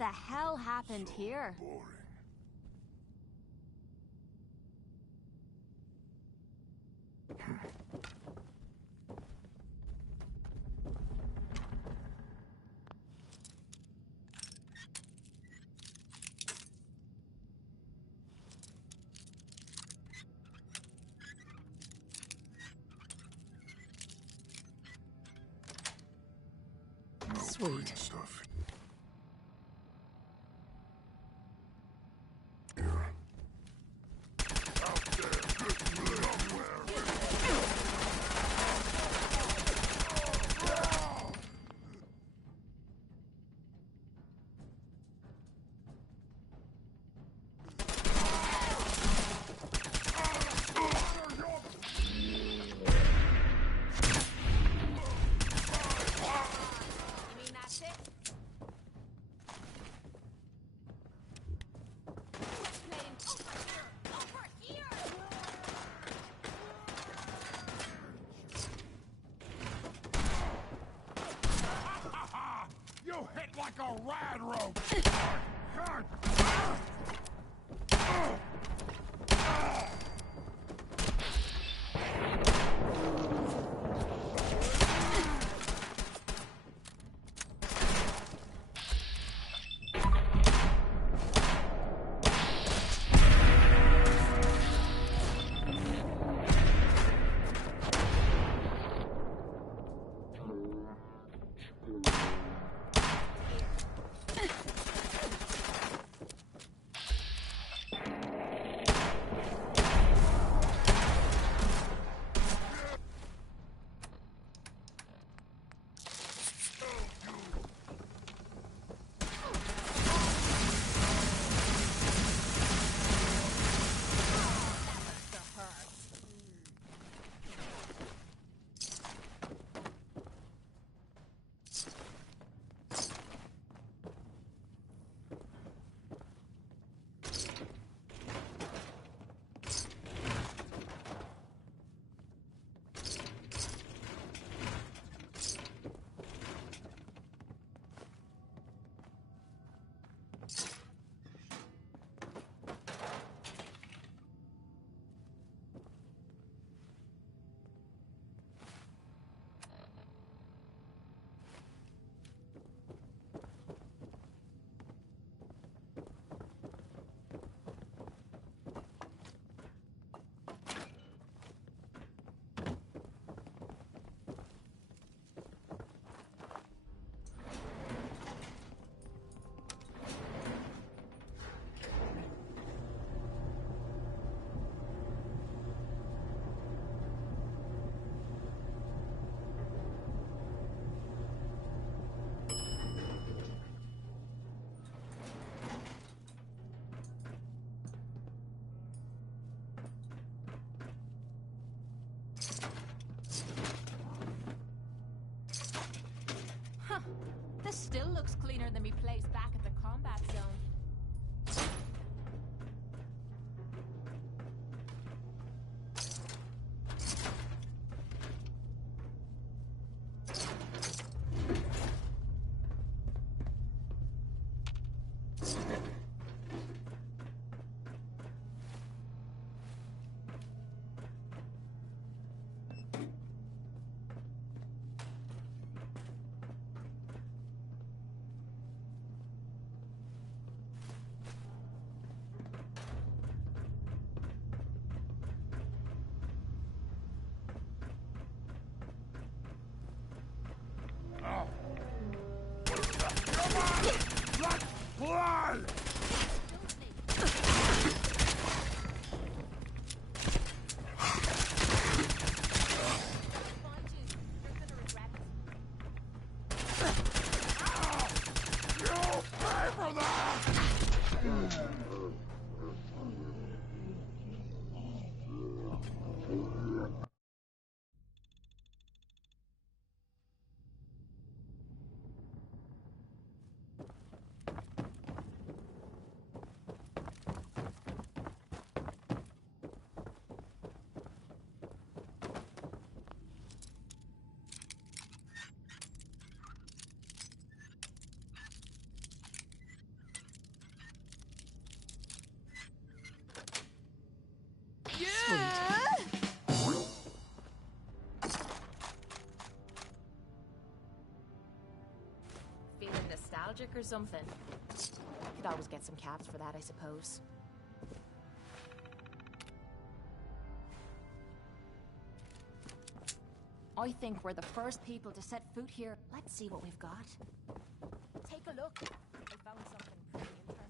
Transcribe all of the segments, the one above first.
the hell happened here? Boring. Sweet. Stuff. You hit like a rad rope! Huh. This still looks cleaner than me place back at the combat zone. trick or something. Could always get some cabs for that, I suppose. I think we're the first people to set foot here. Let's see what we've got. Take a look. I found something pretty interesting.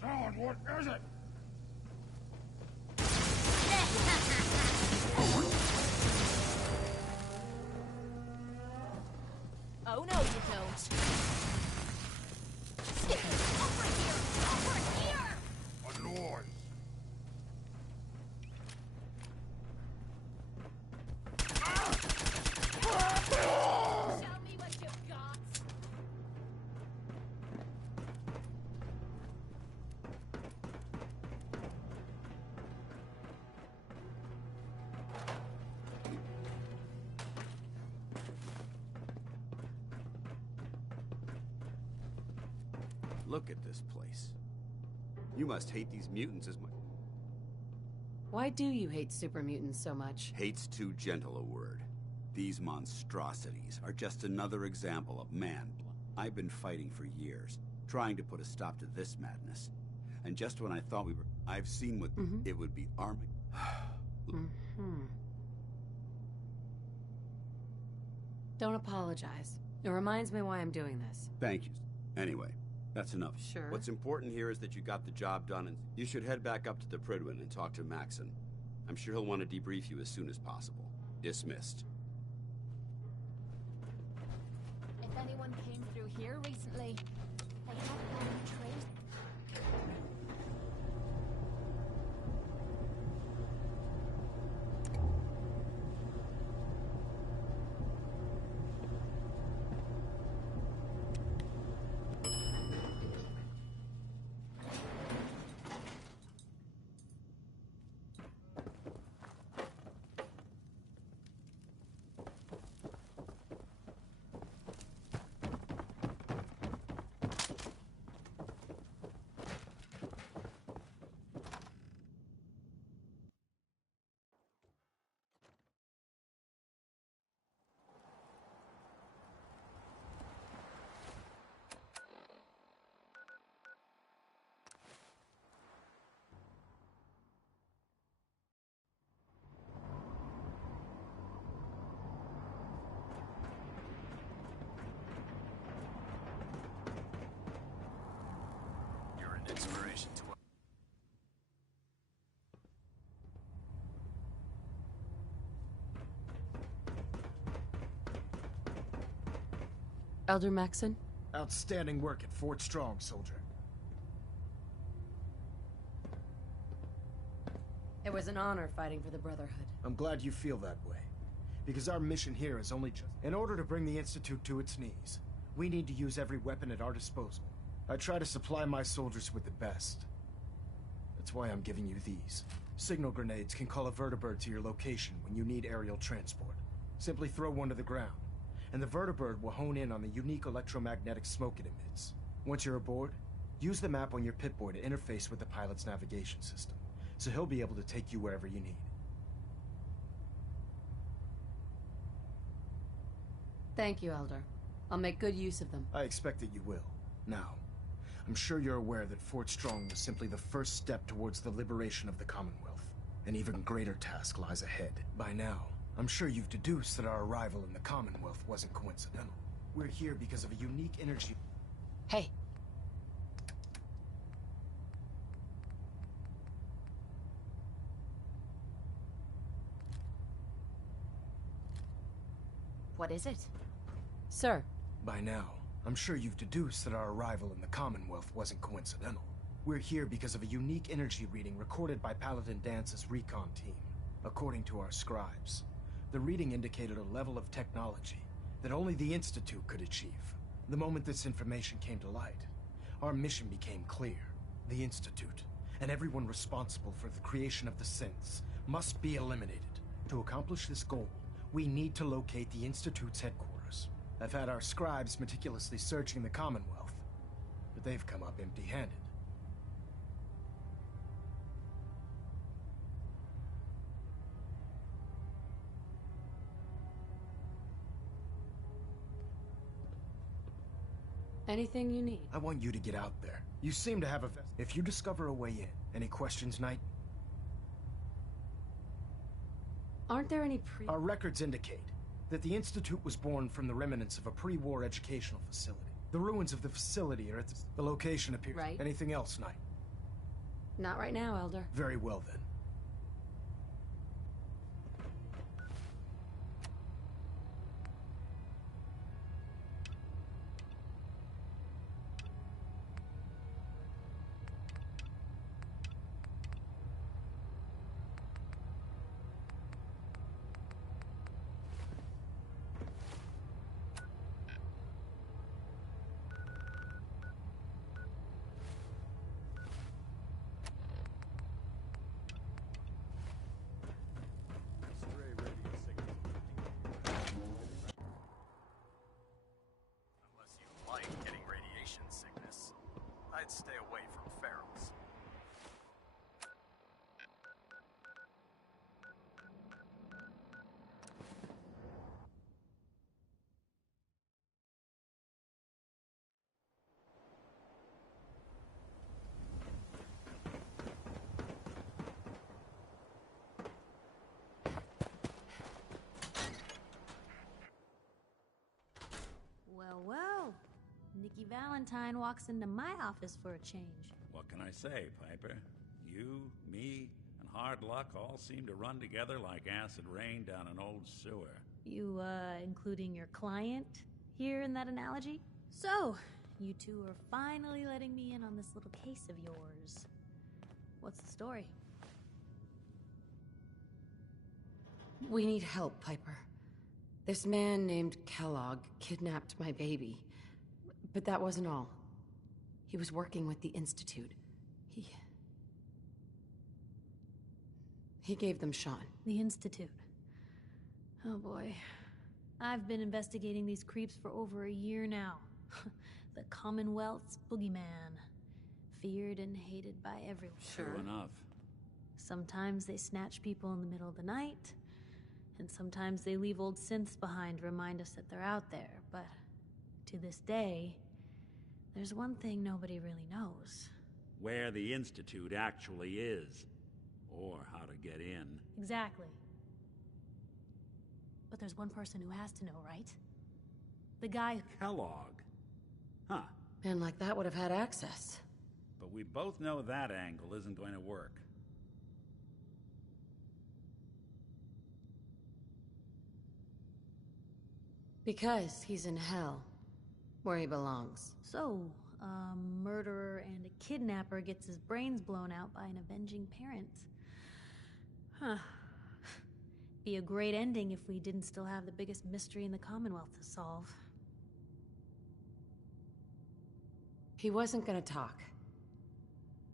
Sound, what is it? Oh no, you don't. Stick it over here! Over here! A noise. Show me what you've got. Look at this place. You must hate these mutants as much. Why do you hate super mutants so much? Hate's too gentle a word. These monstrosities are just another example of man. I've been fighting for years, trying to put a stop to this madness. And just when I thought we were... I've seen what it would be arming. Don't apologize. It reminds me why I'm doing this. Thank you. Anyway, that's enough. Sure. What's important here is that you got the job done, and you should head back up to the Prydwen and talk to Maxon. I'm sure he'll want to debrief you as soon as possible. Dismissed. If anyone came through here recently, they had found trace. Inspiration to Elder Maxon? Outstanding work at Fort Strong, soldier. It was an honor fighting for the Brotherhood. I'm glad you feel that way. Because our mission here is only just... In order to bring the Institute to its knees, we need to use every weapon at our disposal. I try to supply my soldiers with the best. That's why I'm giving you these. Signal grenades can call a vertibird to your location when you need aerial transport. Simply throw one to the ground, and the vertibird will hone in on the unique electromagnetic smoke it emits. Once you're aboard, use the map on your Pip-Boy to interface with the pilot's navigation system, so he'll be able to take you wherever you need. Thank you, Elder. I'll make good use of them. I expect that you will. Now, I'm sure you're aware that Fort Strong was simply the first step towards the liberation of the Commonwealth. An even greater task lies ahead. By now, I'm sure you've deduced that our arrival in the Commonwealth wasn't coincidental. We're here because of a unique energy... Hey. What is it? Sir. By now, I'm sure you've deduced that our arrival in the Commonwealth wasn't coincidental. We're here because of a unique energy reading recorded by Paladin Dance's recon team. According to our scribes, the reading indicated a level of technology that only the Institute could achieve. The moment this information came to light, our mission became clear. The Institute, and everyone responsible for the creation of the synths, must be eliminated. To accomplish this goal, we need to locate the Institute's headquarters. I've had our scribes meticulously searching the Commonwealth, but they've come up empty-handed. Anything you need. I want you to get out there. You seem to have a... If you discover a way in, any questions, Knight? Aren't there any Our records indicate that the Institute was born from the remnants of a pre-war educational facility. The ruins of the facility are at the location appears. Right. Anything else, Knight? Not right now, Elder. Very well, then. I'd stay away from ferals. Well, well. Nikki Valentine walks into my office for a change. What can I say, Piper? You, me, and hard luck all seem to run together like acid rain down an old sewer. You, including your client here in that analogy? So, you two are finally letting me in on this little case of yours. What's the story? We need help, Piper. This man named Kellogg kidnapped my baby. But that wasn't all. He was working with the Institute. He gave them Sean. The Institute. Oh boy. I've been investigating these creeps for over a year now. The Commonwealth's boogeyman. Feared and hated by everyone. True enough. Sometimes they snatch people in the middle of the night, and sometimes they leave old synths behind to remind us that they're out there, but to this day, there's one thing nobody really knows. Where the Institute actually is. Or how to get in. Exactly. But there's one person who has to know, right? The guy... Kellogg. Huh. Man like that would have had access. But we both know that angle isn't going to work. Because he's in hell. Where he belongs. So, a murderer and a kidnapper gets his brains blown out by an avenging parent. Huh. Be a great ending if we didn't still have the biggest mystery in the Commonwealth to solve. He wasn't gonna talk.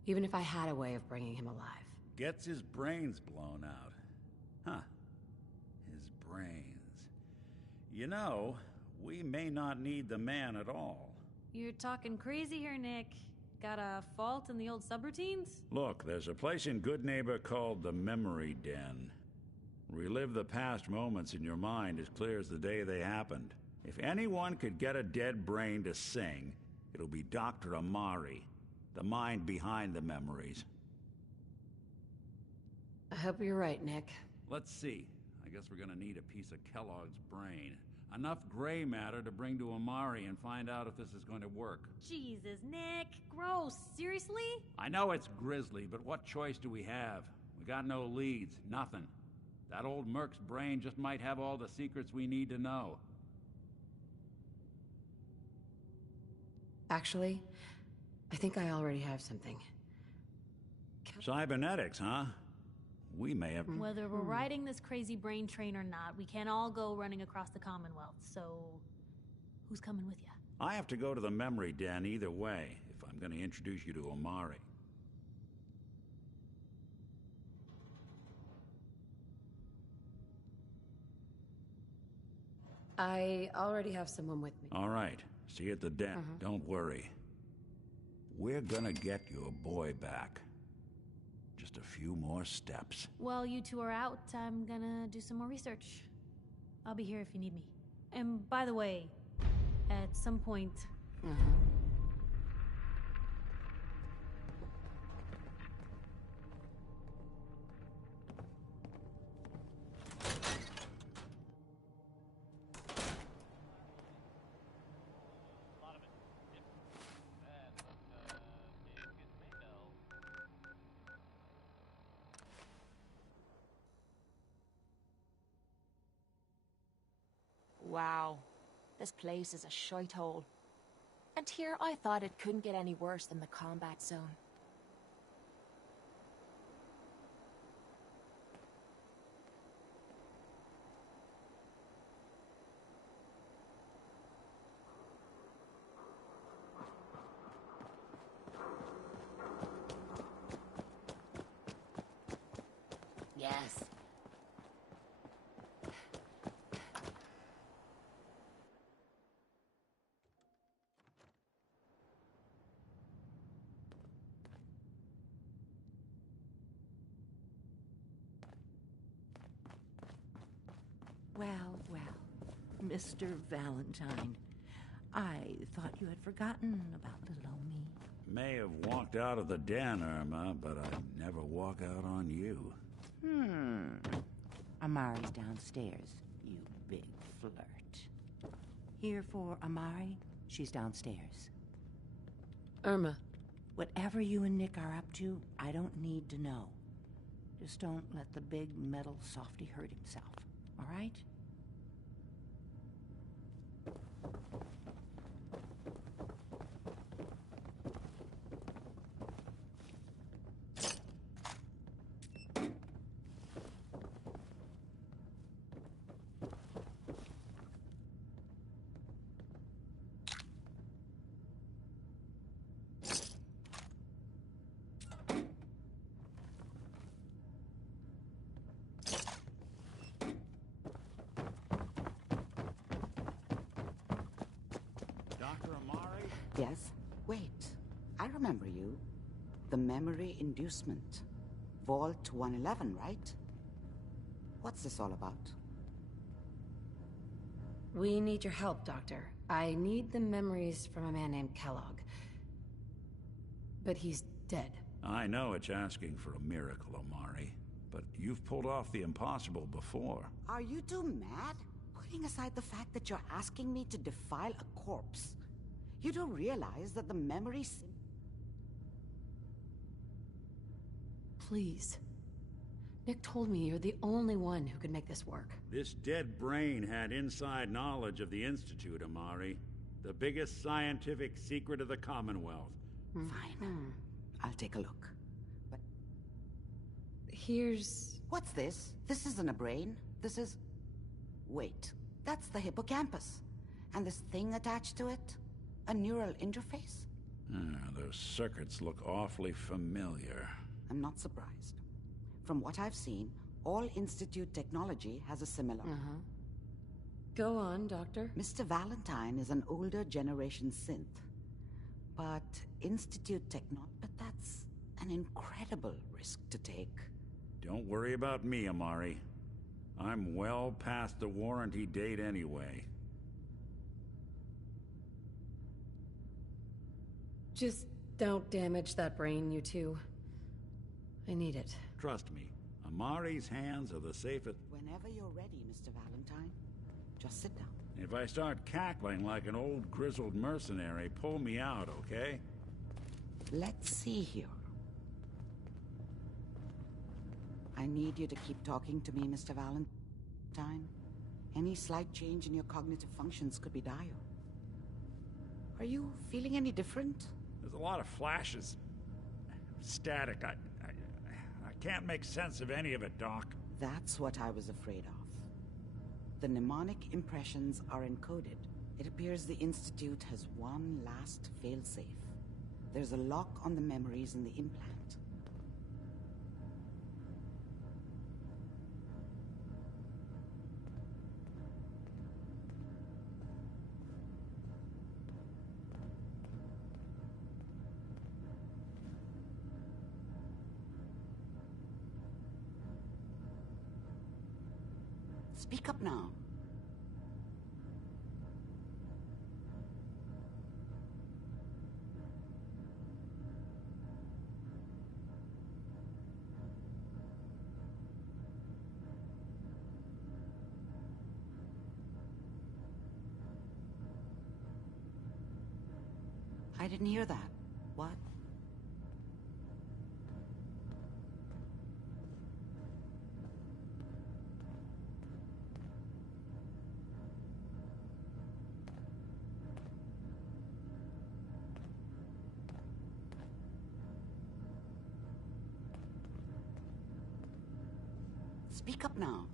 Even if I had a way of bringing him alive. Gets his brains blown out. Huh. His brains. You know, we may not need the man at all. You're talking crazy here, Nick. Got a fault in the old subroutines? Look, there's a place in Good Neighbor called the Memory Den. Relive the past moments in your mind as clear as the day they happened. If anyone could get a dead brain to sing, it'll be Dr. Amari, the mind behind the memories. I hope you're right, Nick. Let's see. I guess we're gonna need a piece of Kellogg's brain. Enough gray matter to bring to Amari and find out if this is going to work. Jesus, Nick. Gross. Seriously? I know it's grisly, but what choice do we have? We got no leads, nothing. That old Merc's brain just might have all the secrets we need to know. Actually, I think I already have something. Cybernetics, huh? We may have... Whether we're riding this crazy brain train or not, we can't all go running across the Commonwealth, so... who's coming with you? I have to go to the Memory Den either way, if I'm gonna introduce you to Amari. I already have someone with me. All right. See you at the den. Don't worry. We're gonna get your boy back. Just a few more steps. While you two are out, I'm gonna do some more research. I'll be here if you need me. And by the way, at some point... Wow. This place is a shithole. And here I thought it couldn't get any worse than the combat zone. Yes. Well, Mr. Valentine. I thought you had forgotten about little old me. May have walked out of the den, Irma, but I'd never walk out on you. Amari's downstairs, you big flirt. Here for Amari, she's downstairs. Irma. Whatever you and Nick are up to, I don't need to know. Just don't let the big metal softy hurt himself, all right? Dr. Amari? Yes? Wait. I remember you. The memory inducement. Vault 111, right? What's this all about? We need your help, Doctor. I need the memories from a man named Kellogg. But he's dead. I know it's asking for a miracle, Amari, but you've pulled off the impossible before. Are you two mad? Putting aside the fact that you're asking me to defile a corpse, you do realize that the memory... Please. Nick told me you're the only one who could make this work. This dead brain had inside knowledge of the Institute, Amari. The biggest scientific secret of the Commonwealth. Fine. I'll take a look. But Here's... what's this? This isn't a brain. This is... Wait. That's the hippocampus. And this thing attached to it? A neural interface? Those circuits look awfully familiar. I'm not surprised. From what I've seen, all Institute technology has a similar... Go on, Doctor. Mr. Valentine is an older generation synth. But Institute technology... But that's an incredible risk to take. Don't worry about me, Amari. I'm well past the warranty date anyway. Just don't damage that brain, you two. I need it. Trust me, Amari's hands are the safest. Whenever you're ready, Mr. Valentine. Just sit down. If I start cackling like an old grizzled mercenary, pull me out, okay? Let's see here. I need you to keep talking to me, Mr. Valentine. Any slight change in your cognitive functions could be dire. Are you feeling any different? There's a lot of flashes. Static. I can't make sense of any of it, Doc. That's what I was afraid of. The mnemonic impressions are encoded. It appears the Institute has one last failsafe. There's a lock on the memories in the implant. Speak up now. I didn't hear that. What? Speak up now.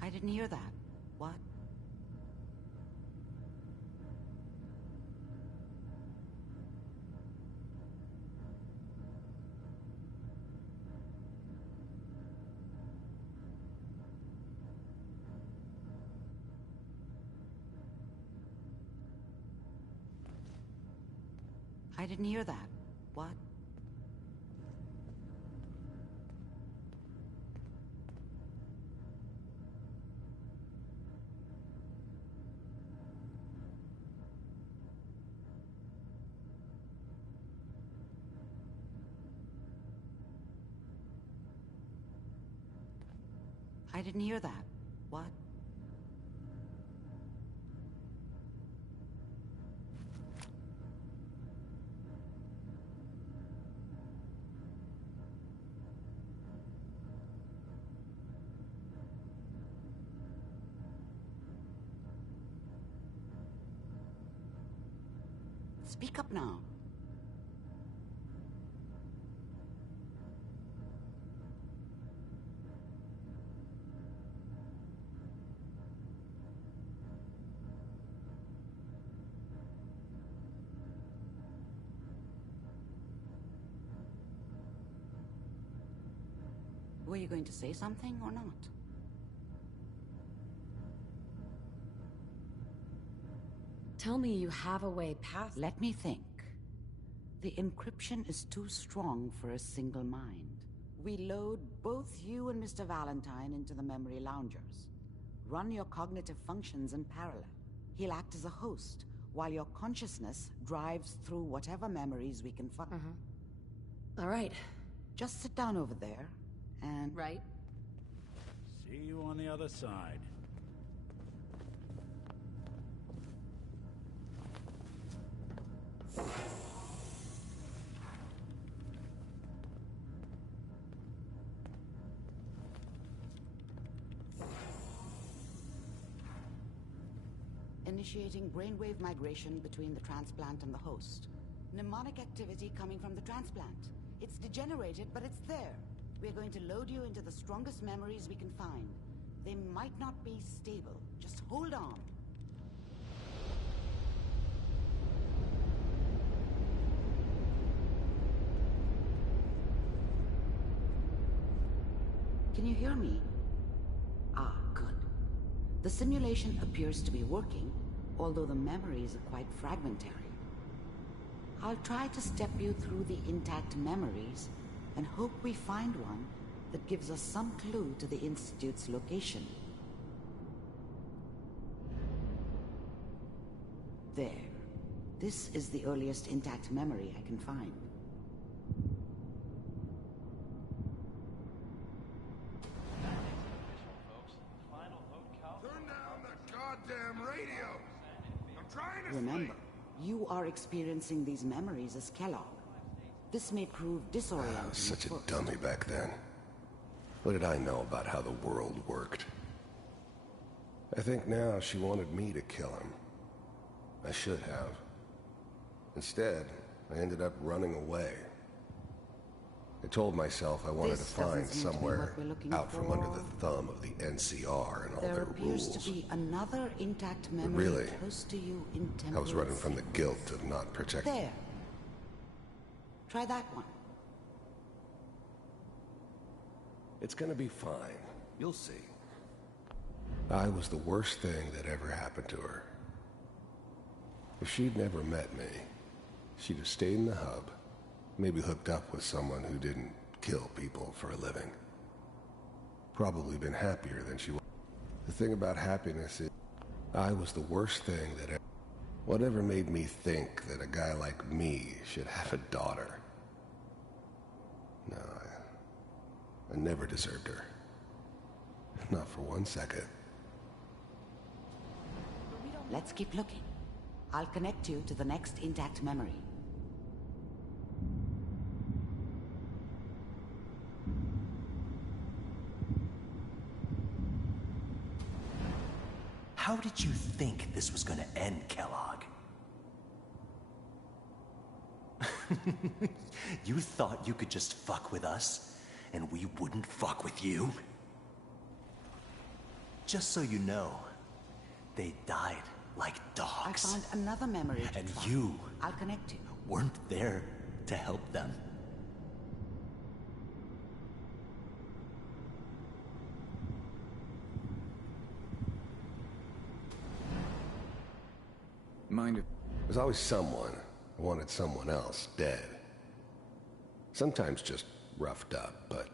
I didn't hear that. What? I didn't hear that. What? I didn't hear that. What? Speak up now. Were you going to say something or not? Tell me you have a way past... Let me think. The encryption is too strong for a single mind. We load both you and Mr. Valentine into the memory loungers. Run your cognitive functions in parallel. He'll act as a host, while your consciousness drives through whatever memories we can find. All right. Just sit down over there, and... Right. See you on the other side. Initiating brainwave migration between the transplant and the host. Mnemonic activity coming from the transplant. It's degenerated, but it's there. We're going to load you into the strongest memories we can find. They might not be stable. Just hold on. Can you hear me? Ah, good. The simulation appears to be working, although the memories are quite fragmentary. I'll try to step you through the intact memories and hope we find one that gives us some clue to the Institute's location. There. This is the earliest intact memory I can find. Turn down the goddamn radio! I'm trying to Remember, sleep! you are experiencing these memories as Kellogg. This may prove disorienting. I was such a first. dummy back then. What did I know about how the world worked? I think now she wanted me to kill him. I should have. Instead, I ended up running away. I told myself I wanted This to find doesn't seem to be somewhere what we're looking out from under for. the thumb of the NCR and all There their appears rules. to be another intact memory really, close to you in I was running from the temporal guilt of not protecting. There. Try that one. It's gonna be fine. You'll see. I was the worst thing that ever happened to her. If she'd never met me, she'd have stayed in the hub, maybe hooked up with someone who didn't kill people for a living. Probably been happier than she was. The thing about happiness is, I was the worst thing that ever... Whatever made me think that a guy like me should have a daughter? No, I never deserved her. Not for 1 second. Let's keep looking. I'll connect you to the next intact memory. How did you think this was gonna end, Kellogg? You thought you could just fuck with us, and we wouldn't fuck with you? Just so you know, they died like dogs. I found another memory to And try. you I'll connect you. weren't there to help them. Mind if... There's always someone who wanted someone else dead. Sometimes just roughed up, but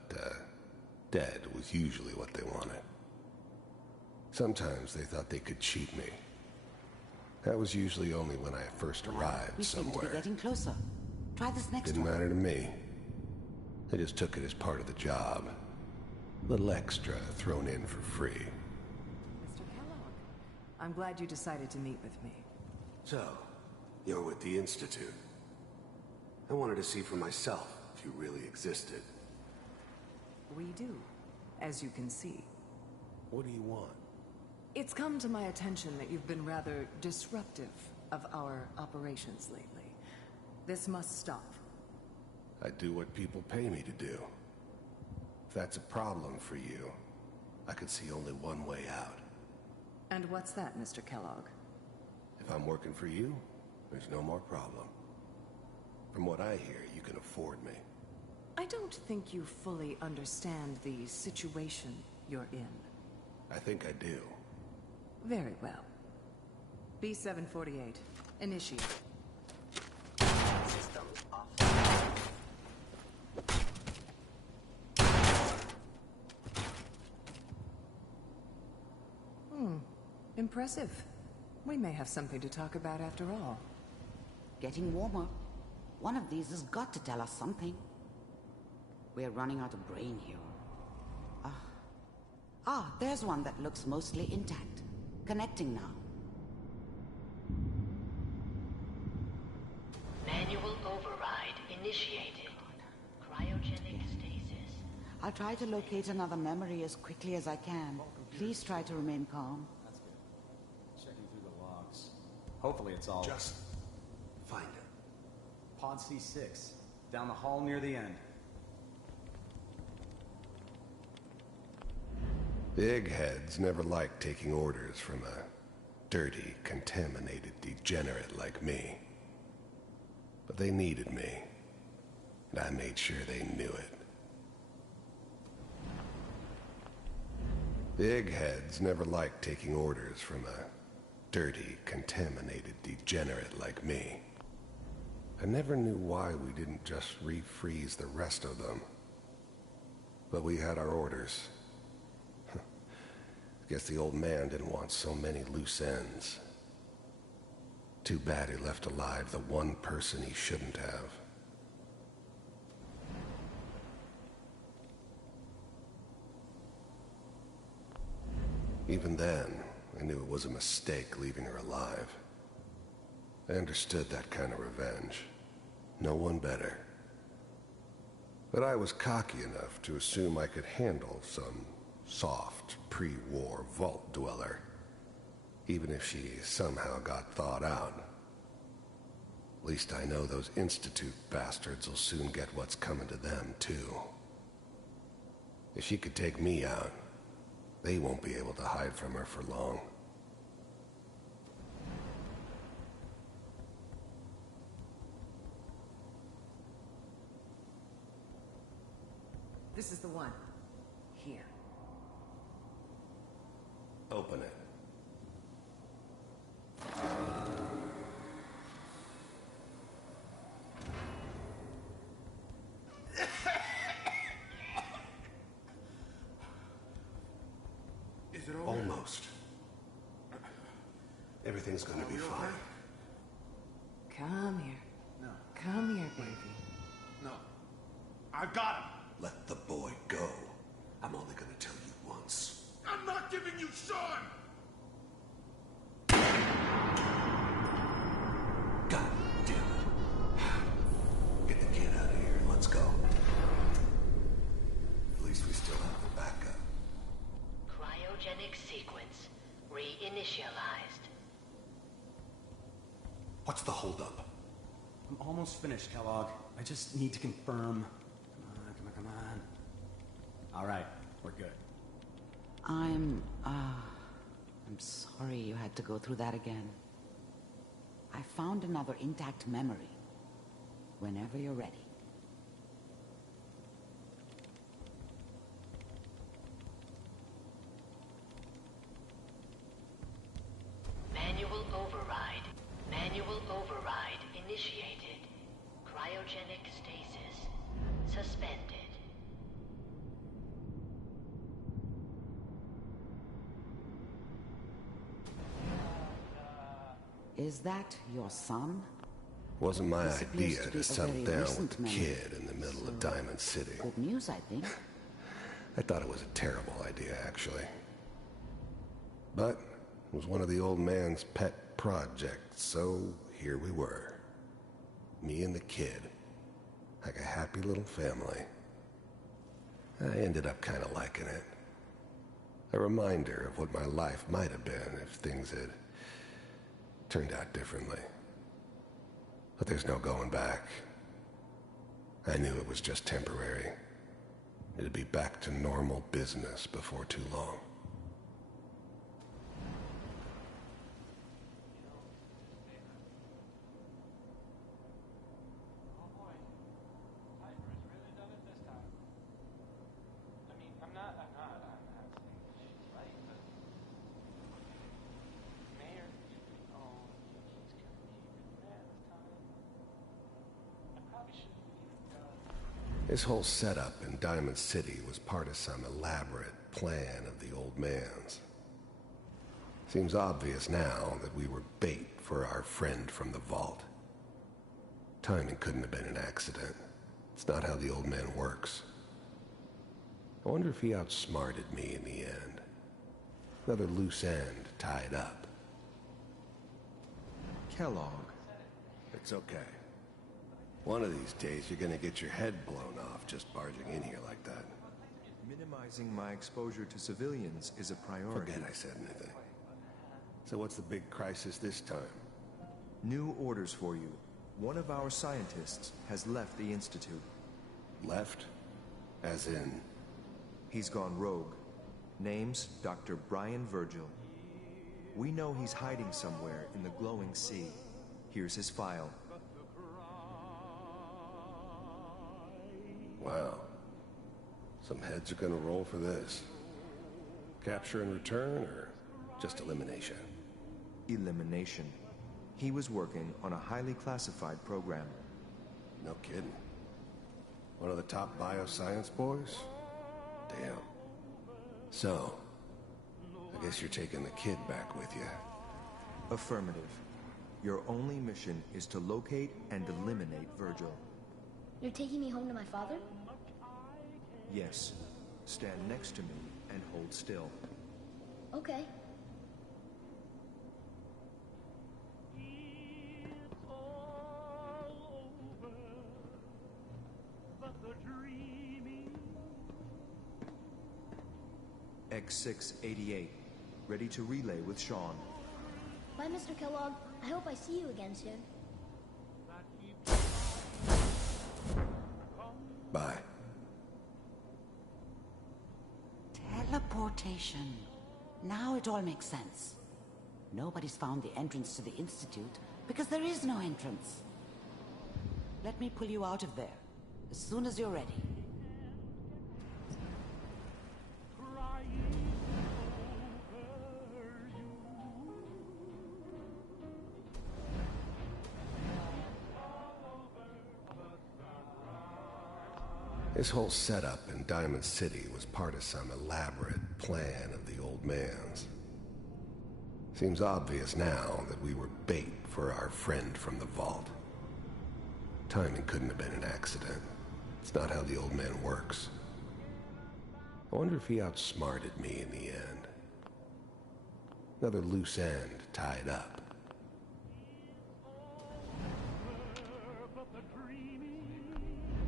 dead was usually what they wanted. Sometimes they thought they could cheat me. That was usually only when I first arrived We seem to be somewhere. getting closer. Try this next Didn't one. matter to me. I just took it as part of the job. A little extra thrown in for free. Mr. Kellogg, I'm glad you decided to meet with me. So, you're with the Institute. I wanted to see for myself if you really existed. We do, as you can see. What do you want? It's come to my attention that you've been rather disruptive of our operations lately. This must stop. I do what people pay me to do. If that's a problem for you, I could see only one way out. And what's that, Mr. Kellogg? If I'm working for you, there's no more problem. From what I hear, you can afford me. I don't think you fully understand the situation you're in. I think I do. Very well. B-748, initiate. Systems off. Impressive. We may have something to talk about after all. Getting warmer. One of these has got to tell us something. We're running out of brain here. There's one that looks mostly intact. Connecting now. Manual override initiated. Cryogenic stasis. I'll try to locate another memory as quickly as I can. Please try to remain calm. That's good. Checking through the logs. Hopefully it's all... Just find it. Pod C6. Down the hall near the end. The eggheads never liked taking orders from a dirty, contaminated degenerate like me. But they needed me, and I made sure they knew it. The eggheads never liked taking orders from a dirty, contaminated degenerate like me. I never knew why we didn't just refreeze the rest of them. But we had our orders. Guess the old man didn't want so many loose ends. Too bad he left alive the one person he shouldn't have. Even then, I knew it was a mistake leaving her alive. I understood that kind of revenge. No one better. But I was cocky enough to assume I could handle some soft, pre-war vault dweller, even if she somehow got thawed out. At least I know those Institute bastards will soon get what's coming to them, too. If she could take me out, they won't be able to hide from her for long. This is the one. Here. Open it. Is it over? Almost. Everything's gonna be fine. Come here. No. Come here, baby. No. I've got him. Let the boy go. I'm only gonna tell you once. I'm not giving you Sean! God damn it. Get the kid out of here and let's go. At least we still have the backup. Cryogenic sequence reinitialized. What's the holdup? I'm almost finished, Kellogg. I just need to confirm. Come on. All right, we're good. I'm sorry you had to go through that again. I found another intact memory. Whenever you're ready. Manual override. Manual override initiated. Cryogenic stasis suspended. Is that your son? Wasn't my This appears idea to be to a settle very down with recent the memory. kid in the middle of Diamond City. Good news, I think. I thought it was a terrible idea, actually. But it was one of the old man's pet projects, so here we were. Me and the kid. Like a happy little family. I ended up kind of liking it. A reminder of what my life might have been if things had turned out differently. But there's no going back. I knew it was just temporary. It'd be back to normal business before too long. This whole setup in Diamond City was part of some elaborate plan of the old man's. Seems obvious now that we were bait for our friend from the vault. Timing couldn't have been an accident. It's not how the old man works. I wonder if he outsmarted me in the end. Another loose end tied up. Kellogg. It's okay. One of these days, you're gonna get your head blown off just barging in here like that. Minimizing my exposure to civilians is a priority. Forget I said anything. So what's the big crisis this time? New orders for you. One of our scientists has left the Institute. Left? As in? He's gone rogue. Name's Dr. Brian Virgil. We know he's hiding somewhere in the glowing sea. Here's his file. Wow. Some heads are gonna roll for this. Capture and return, or just elimination? Elimination. He was working on a highly classified program. No kidding. One of the top bioscience boys? Damn. So, I guess you're taking the kid back with you. Affirmative. Your only mission is to locate and eliminate Virgil. You're taking me home to my father? Yes. Stand next to me and hold still. Okay. X688. Ready to relay with Sean. Bye, Mr. Kellogg. I hope I see you again soon. Bye. Teleportation. Now it all makes sense. Nobody's found the entrance to the Institute because there is no entrance. Let me pull you out of there as soon as you're ready. This whole setup in Diamond City was part of some elaborate plan of the old man's. Seems obvious now that we were bait for our friend from the vault. Timing couldn't have been an accident. It's not how the old man works. I wonder if he outsmarted me in the end. Another loose end tied up.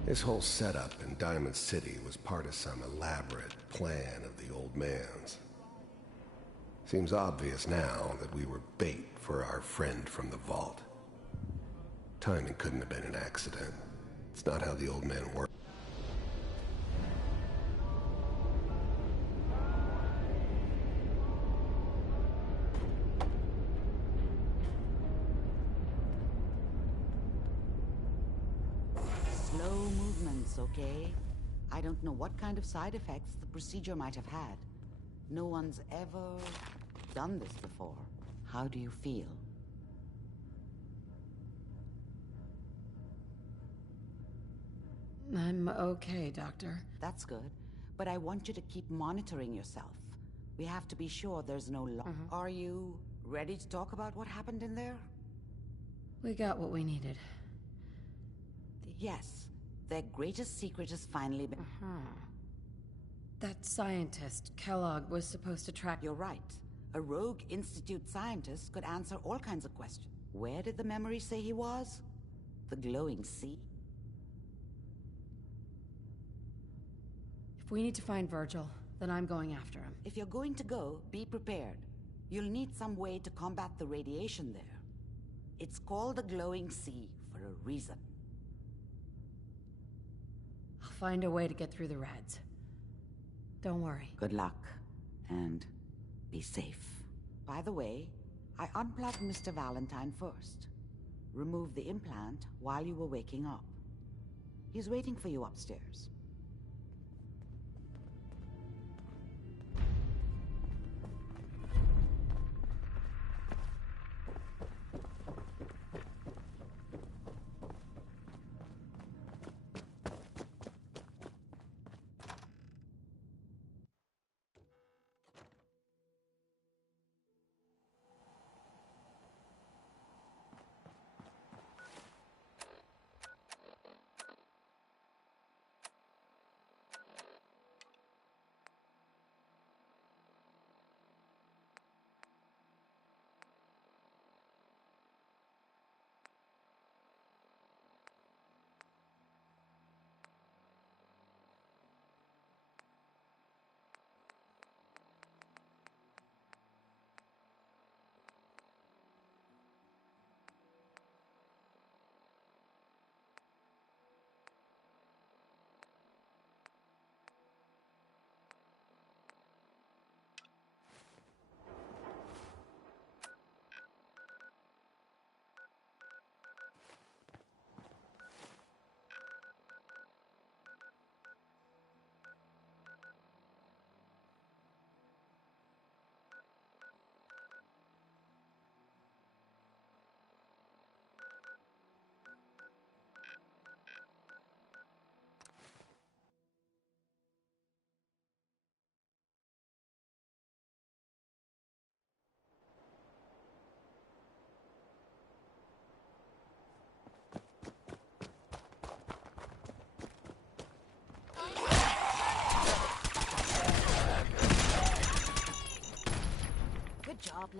This whole setup in Diamond City was part of some elaborate plan of the old man's. Seems obvious now that we were bait for our friend from the vault. Timing couldn't have been an accident. It's not how the old man worked. Slow movements, okay? I don't know what kind of side effects the procedure might have had. No one's ever done this before. How do you feel? I'm okay, Doctor. That's good. But I want you to keep monitoring yourself. We have to be sure there's no Are you ready to talk about what happened in there? We got what we needed. Yes. Their greatest secret has finally been... That scientist, Kellogg, was supposed to track... You're right. A rogue Institute scientist could answer all kinds of questions. Where did the memory say he was? The glowing sea? If we need to find Virgil, then I'm going after him. If you're going to go, be prepared. You'll need some way to combat the radiation there. It's called the glowing sea for a reason. I'll find a way to get through the rads. Don't worry. Good luck. And be safe. By the way, I unplugged Mr. Valentine first. Removed the implant while you were waking up. He's waiting for you upstairs.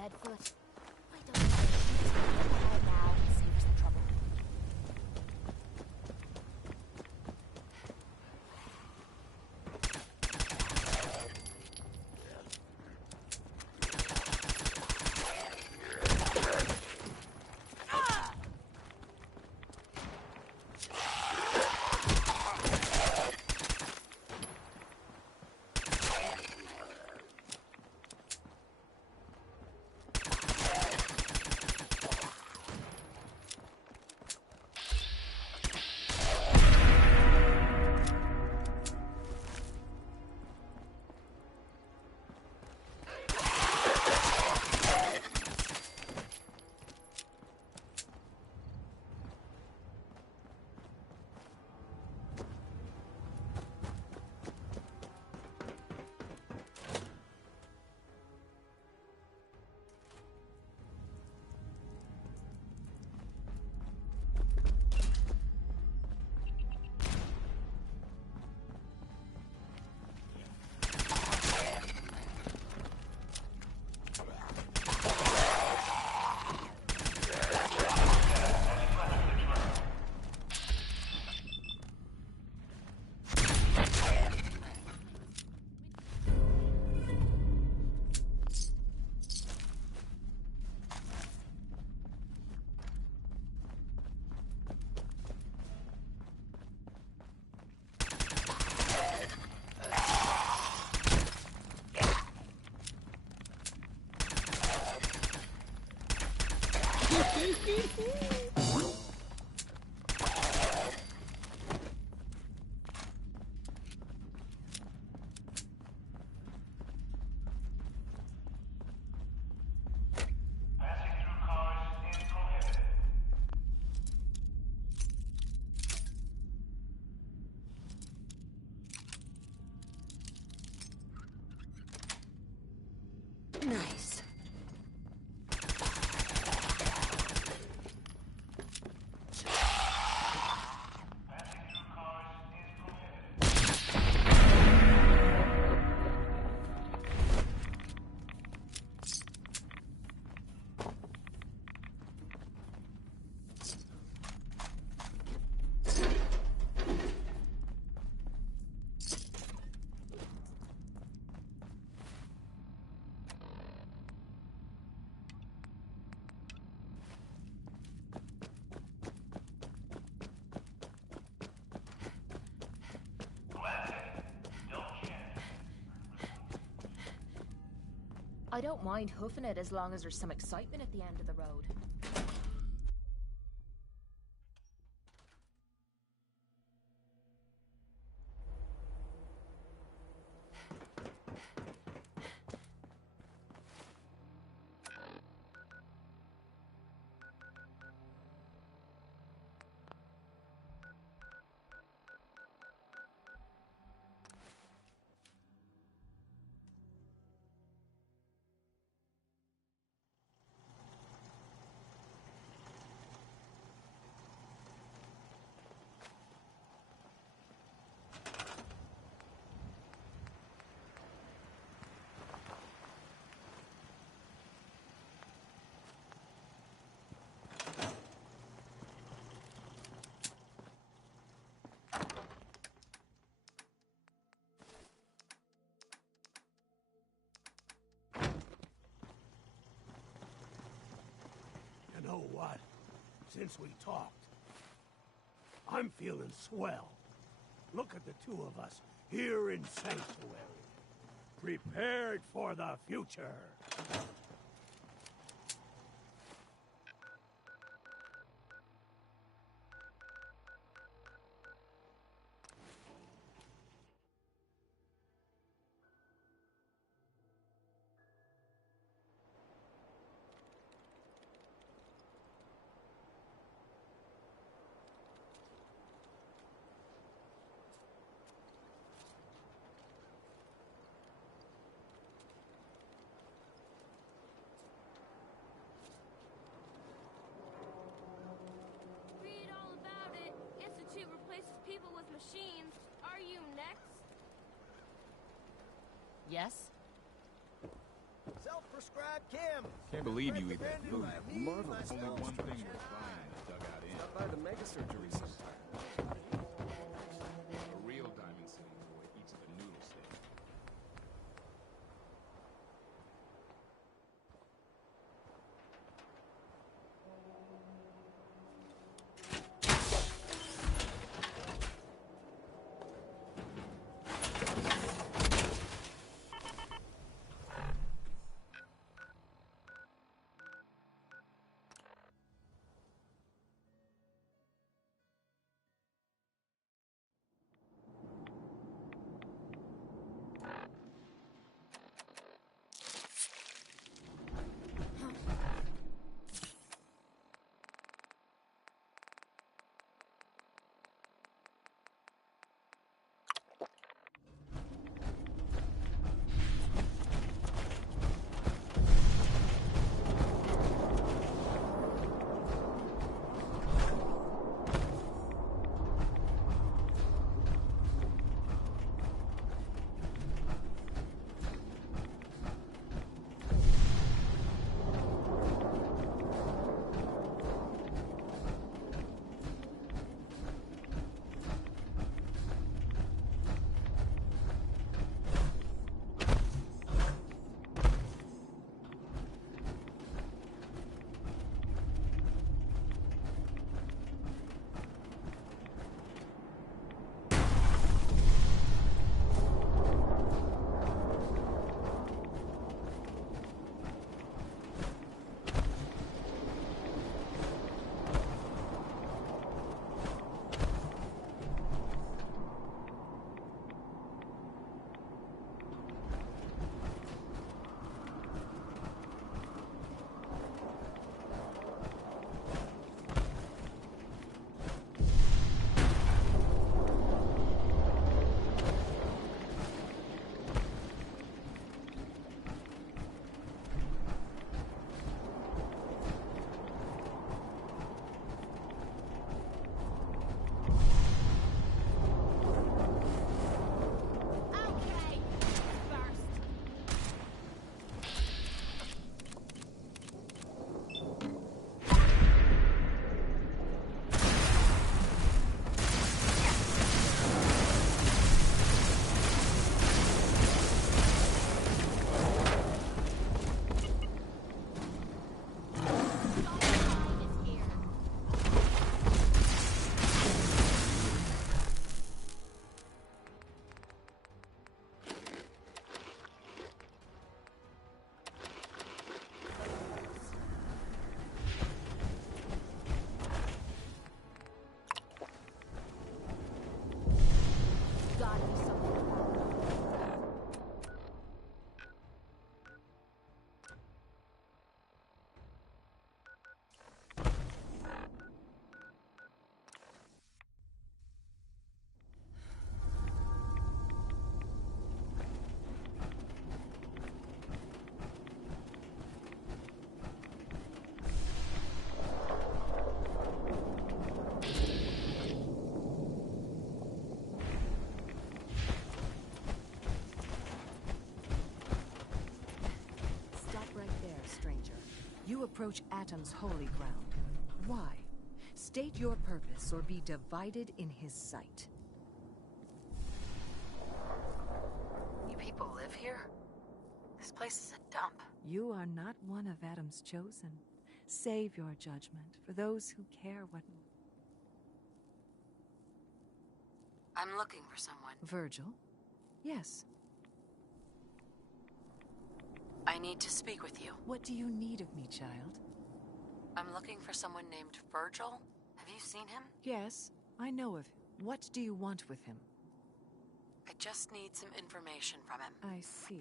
Leadfoot. I don't know. Let's get the hell now and save us the trouble. Nice. I don't mind hoofing it as long as there's some excitement at the end of the road. You know what? Since we talked, I'm feeling swell. Look at the two of us here in Sanctuary, prepared for the future. Read all about it. Institute replaces people with machines. Are you next? Yes? Self prescribed chem. Can't believe you eat Brand that new, food. marvelous. Only one thing worth buying in this dugout inn. Stop by the mega surgery sometime. A real Diamond City boy eats at the noodle stand. You approach Atom's holy ground. Why? State your purpose or be divided in his sight. You people live here? This place is a dump. You are not one of Atom's chosen. Save your judgment for those who care what... I'm looking for someone. Virgil? Yes. I need to speak with you. What do you need of me, child? I'm looking for someone named Virgil. Have you seen him? Yes, I know of him. What do you want with him? I just need some information from him. I see.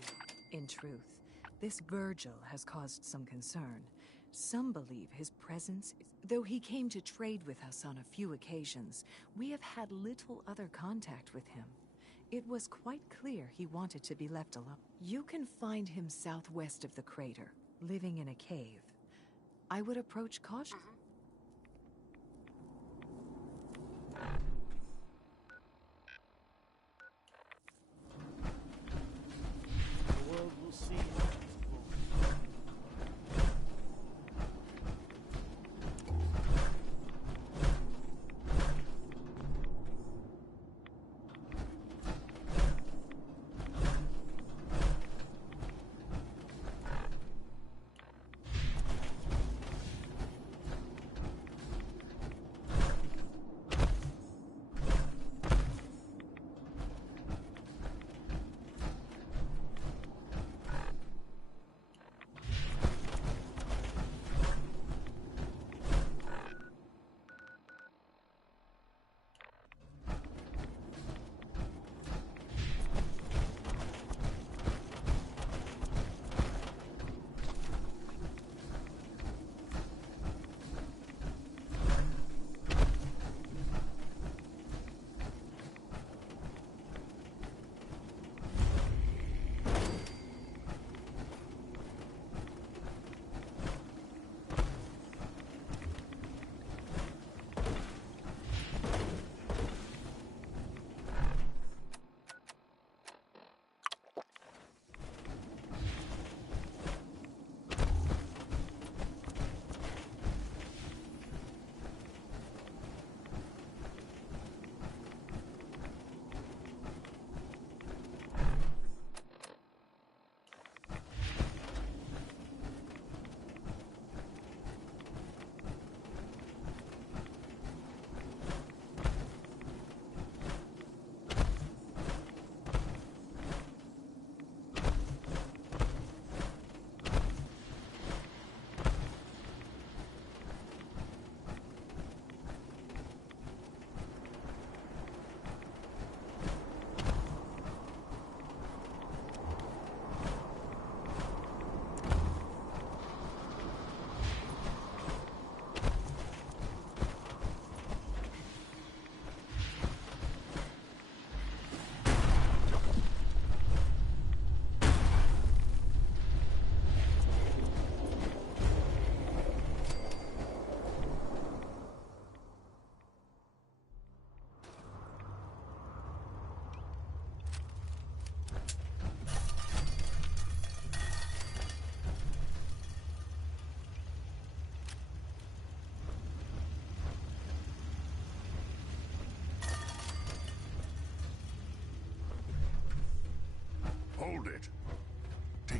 In truth, this Virgil has caused some concern. Some believe his presence, though he came to trade with us on a few occasions, we have had little other contact with him. It was quite clear he wanted to be left alone. You can find him southwest of the crater, living in a cave. I would approach caution. The world will see.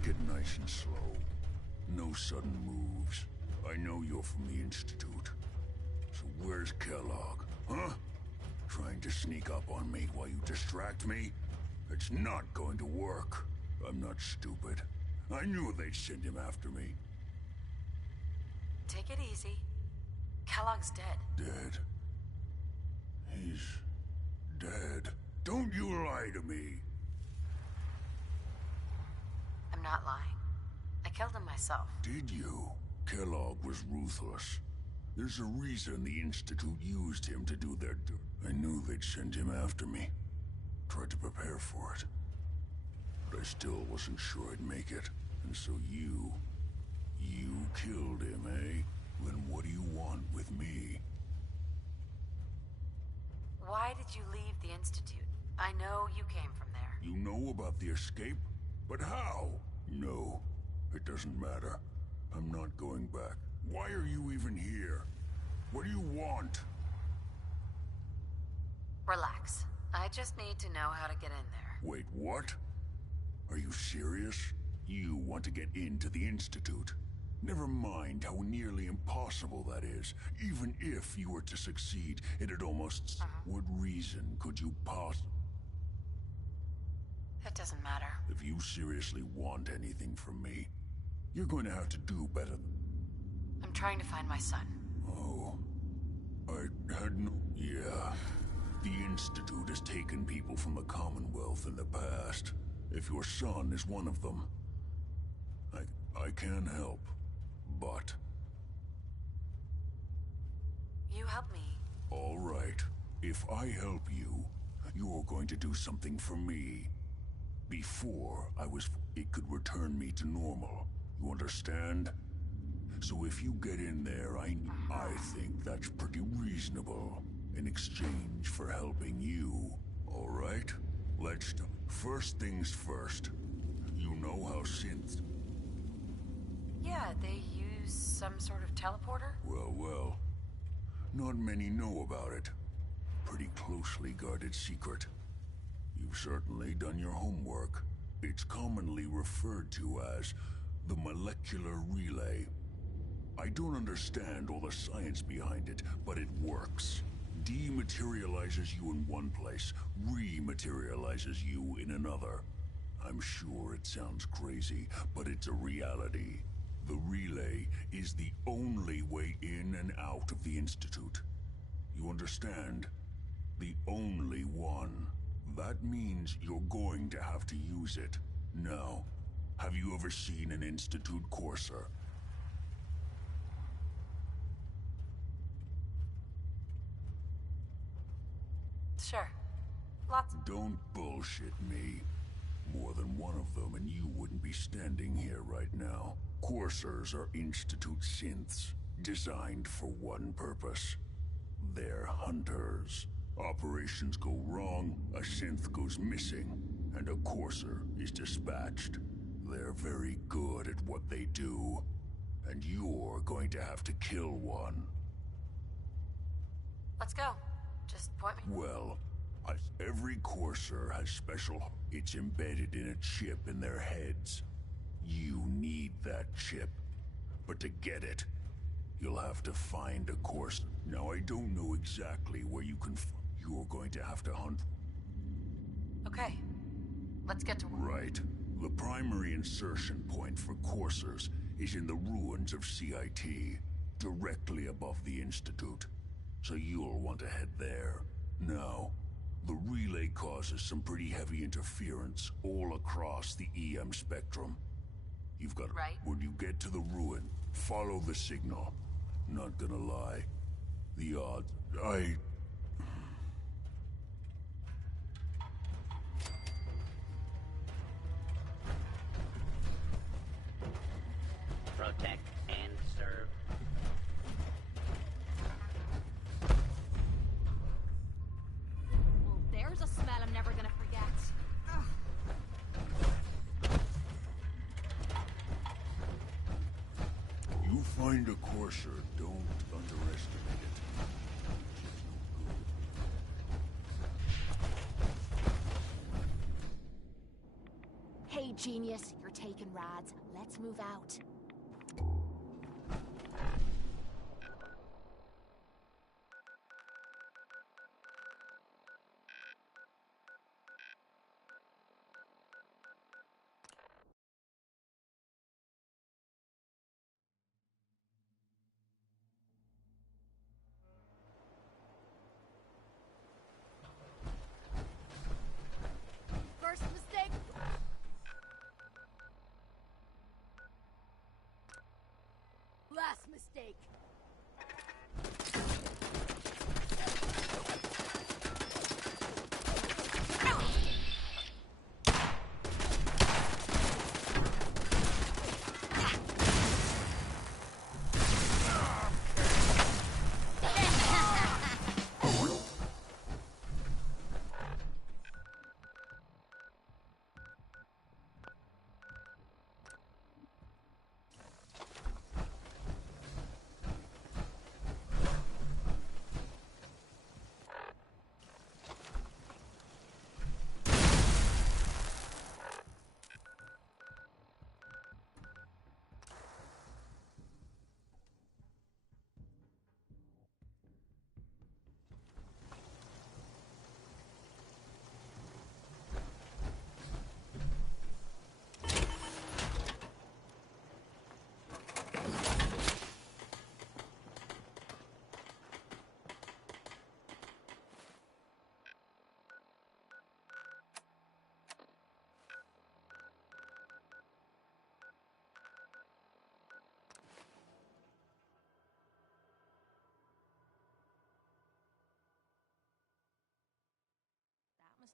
Take it nice and slow. No sudden moves. I know you're from the Institute. So where's Kellogg, huh? Trying to sneak up on me while you distract me? It's not going to work. I'm not stupid. I knew they'd send him after me. Take it easy. Kellogg's dead. Dead? He's dead. Don't you lie to me. I'm not lying. I killed him myself. Did you? Kellogg was ruthless. There's a reason the Institute used him to do their dirt. I knew they'd send him after me. Tried to prepare for it. But I still wasn't sure I'd make it. And so you killed him, eh? Then what do you want with me? Why did you leave the Institute? I know you came from there. You know about the escape? But how? No, it doesn't matter. I'm not going back. Why are you even here? What do you want? Relax. I just need to know how to get in there. Wait, what? Are you serious? You want to get into the Institute? Never mind how nearly impossible that is. Even if you were to succeed, it'd almost... What reason could you possibly... It doesn't matter. If you seriously want anything from me, you're going to have to do better. I'm trying to find my son. Oh. I had no... Yeah. The Institute has taken people from the Commonwealth in the past. If your son is one of them, I can help, but... You help me. All right. If I help you, you're going to do something for me. Before it could return me to normal. You understand? So if you get in there, I think that's pretty reasonable. In exchange for helping you. All right? Let's start. First things first. You know how synths... Yeah, they use some sort of teleporter? Well. Not many know about it. Pretty closely guarded secret. You've certainly done your homework. It's commonly referred to as the molecular relay. I don't understand all the science behind it, but it works. Dematerializes you in one place, rematerializes you in another. I'm sure it sounds crazy, but it's a reality. The relay is the only way in and out of the Institute. You understand? The only one. That means you're going to have to use it. Now, have you ever seen an Institute courser? Sure. Lots. Don't bullshit me. More than one of them and you wouldn't be standing here right now. Coursers are Institute synths, designed for one purpose. They're hunters. Operations go wrong, a synth goes missing, and a courser is dispatched. They're very good at what they do, and you're going to have to kill one. Let's go. Just point me. Well, every courser has special... It's embedded in a chip in their heads. You need that chip. But to get it, you'll have to find a courser. Now, I don't know exactly where you can... You're going to have to hunt... Okay. Let's get to work. Right. The primary insertion point for coursers is in the ruins of CIT, directly above the Institute. So you'll want to head there. Now, the relay causes some pretty heavy interference all across the EM spectrum. You've got... Right. When you get to the ruin, follow the signal. Not gonna lie. The odds... Protect and serve. Well, there's a smell I'm never gonna forget. Ugh. You find a courser, don't underestimate it. Hey, Okay, genius, you're taking Rads. Let's move out. First mistake. Last mistake.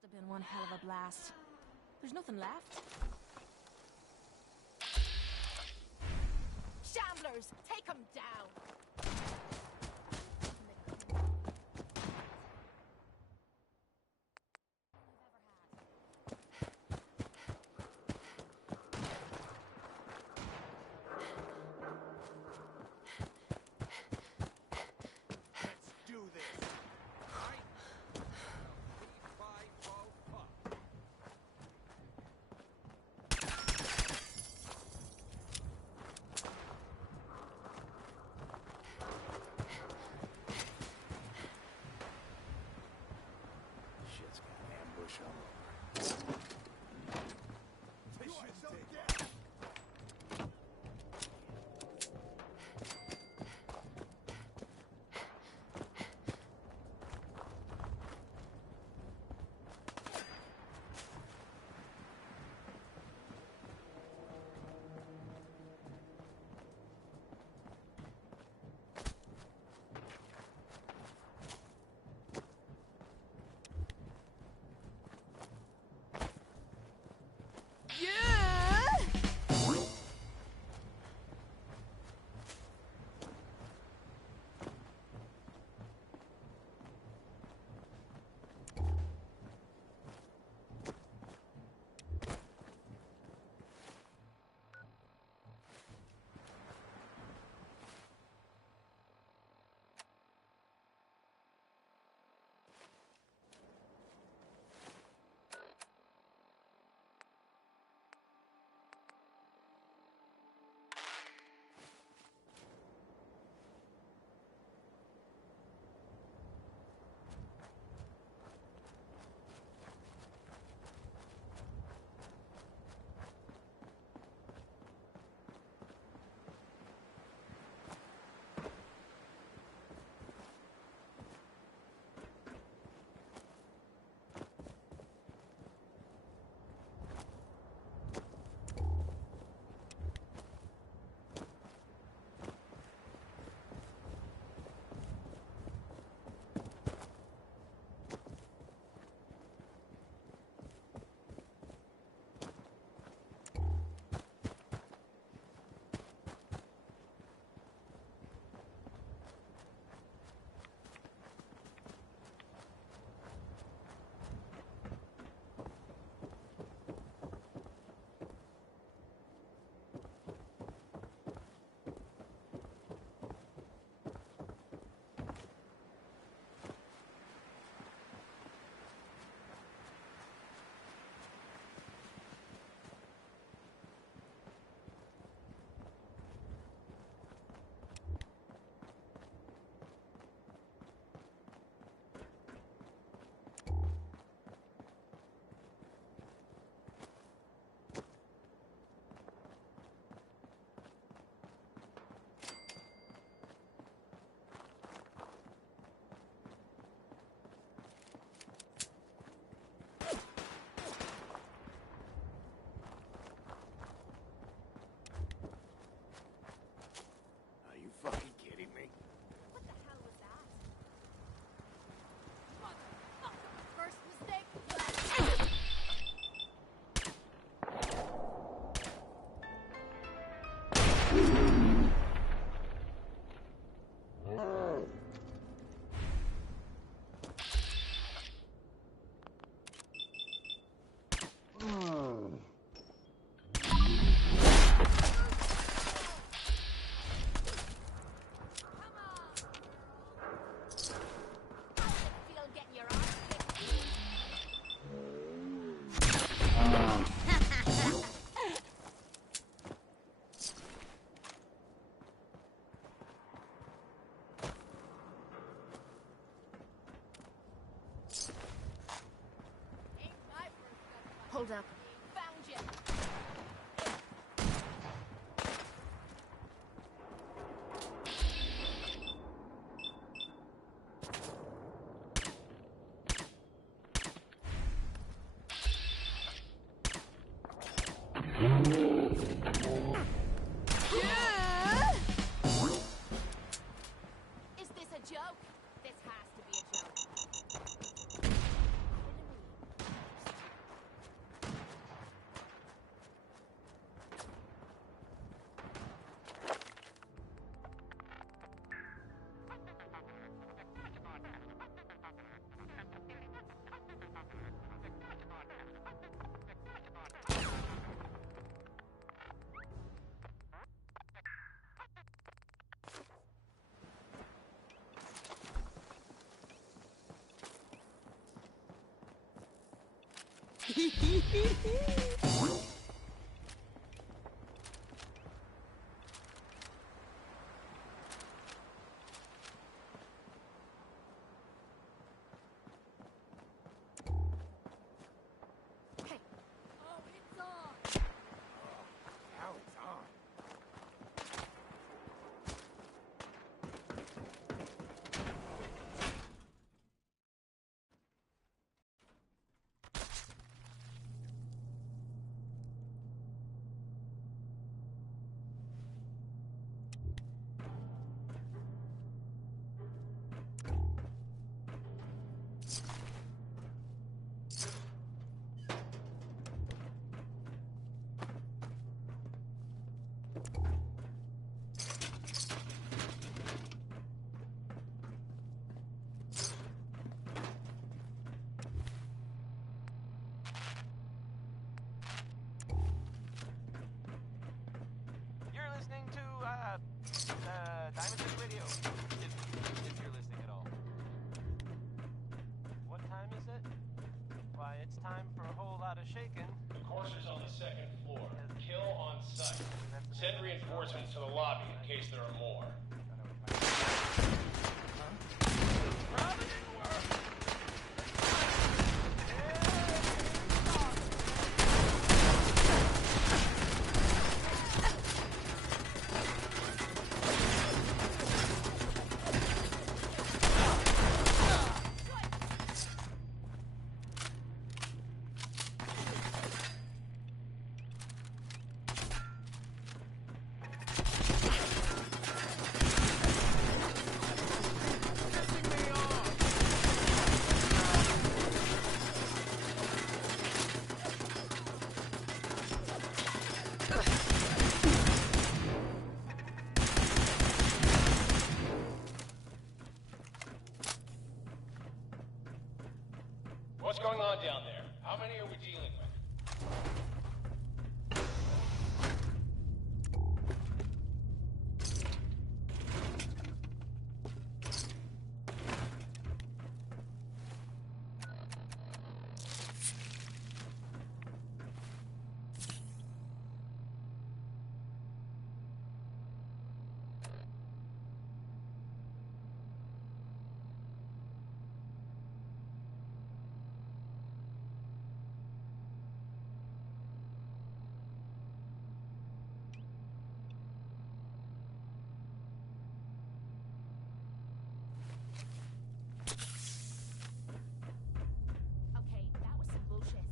Must have been one hell of a blast. There's nothing left. Shamblers, take them down! Shit's got an ambush all over. Hold up. Found you. Is this a joke? This has to be a joke. Diamond City Radio, if you're listening at all. What time is it? Why, it's time for a whole lot of shaking. The courser's on the second floor. Kill on sight. Send reinforcements to the lobby in case there are more. Probably didn't work. What's going on down there? How many are we dealing with? Okay, that was some bullshit.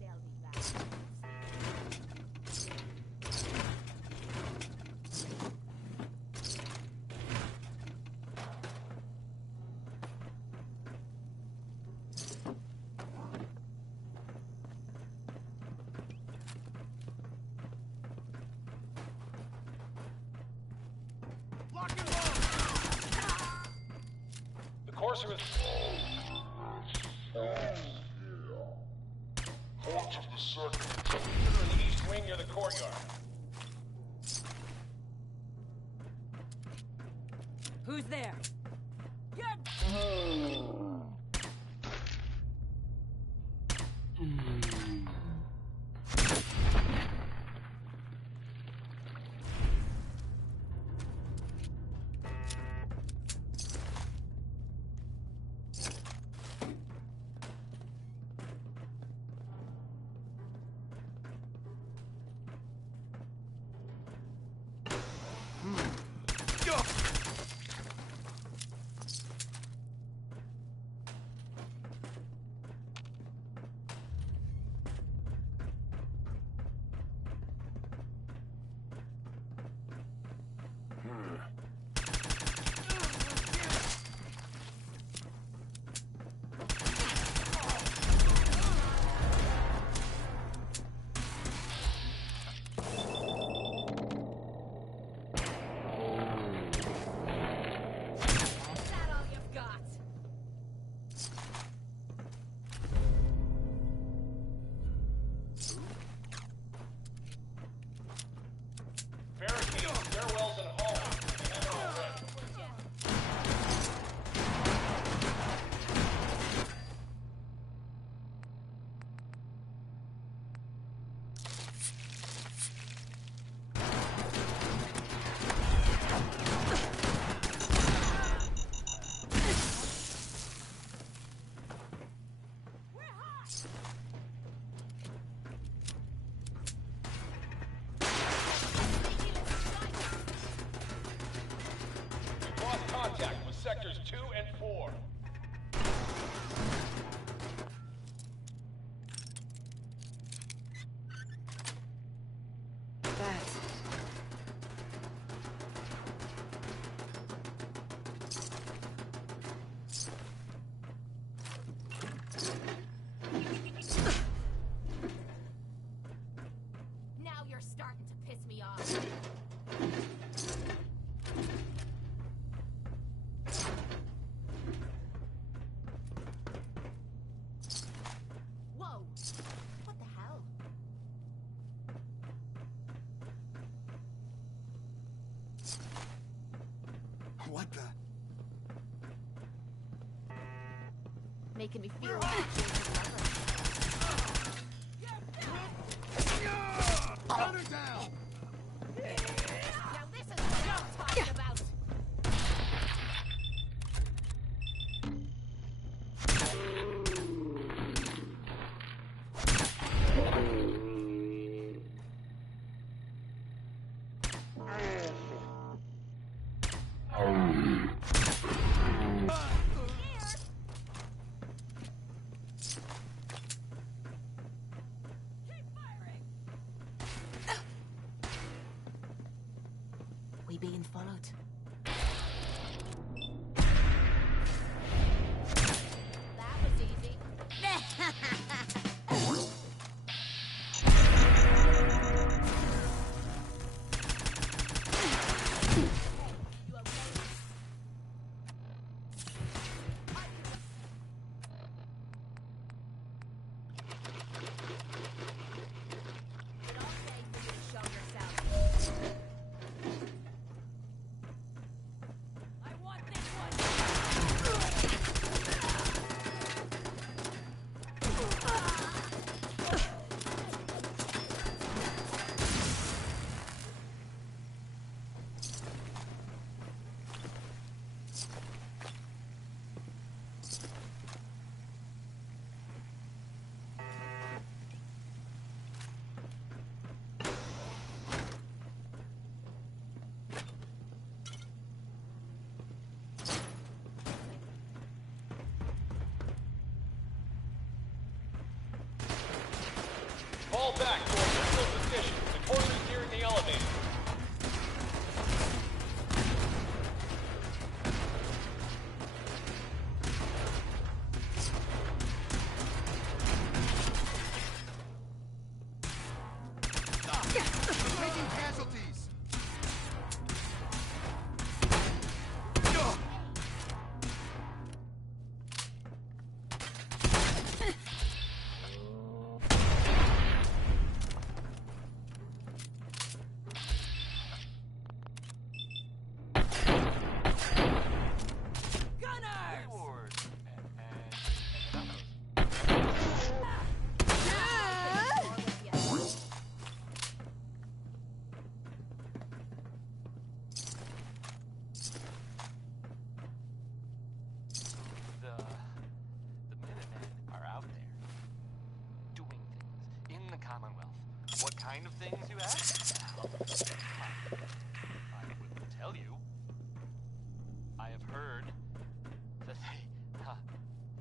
They'll be back. Lock and load! The courser is... Court of the circuit. in the east wing near the courtyard. Who's there? sectors 2 and 4. Now you're starting to piss me off. Whoa! What the hell? What the? Making me feel Cut her down! Now this is what I'm talking about. We being followed. That was easy. Fall back to our original position. The toilet near the elevator. Taking casualties! The Minutemen are out there, doing things in the Commonwealth. What kind of things, you ask? Well, I wouldn't tell you. I have heard that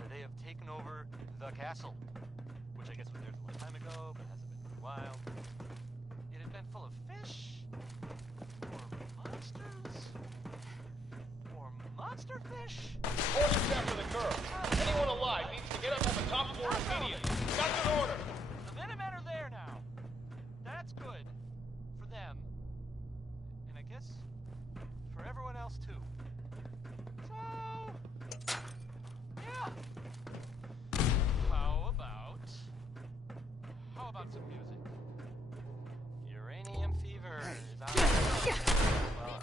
they have taken over the castle, which I guess was theirs a long time ago, but hasn't been for a while. It had been full of fish, or monsters, or monster fish. Horses after the girl. Anyone alive needs to get up on the top floor immediately. That's an order. The Minutemen are there now. That's good. For them. And I guess for everyone else too. So, yeah. How about some music? Uranium fever is on. Well,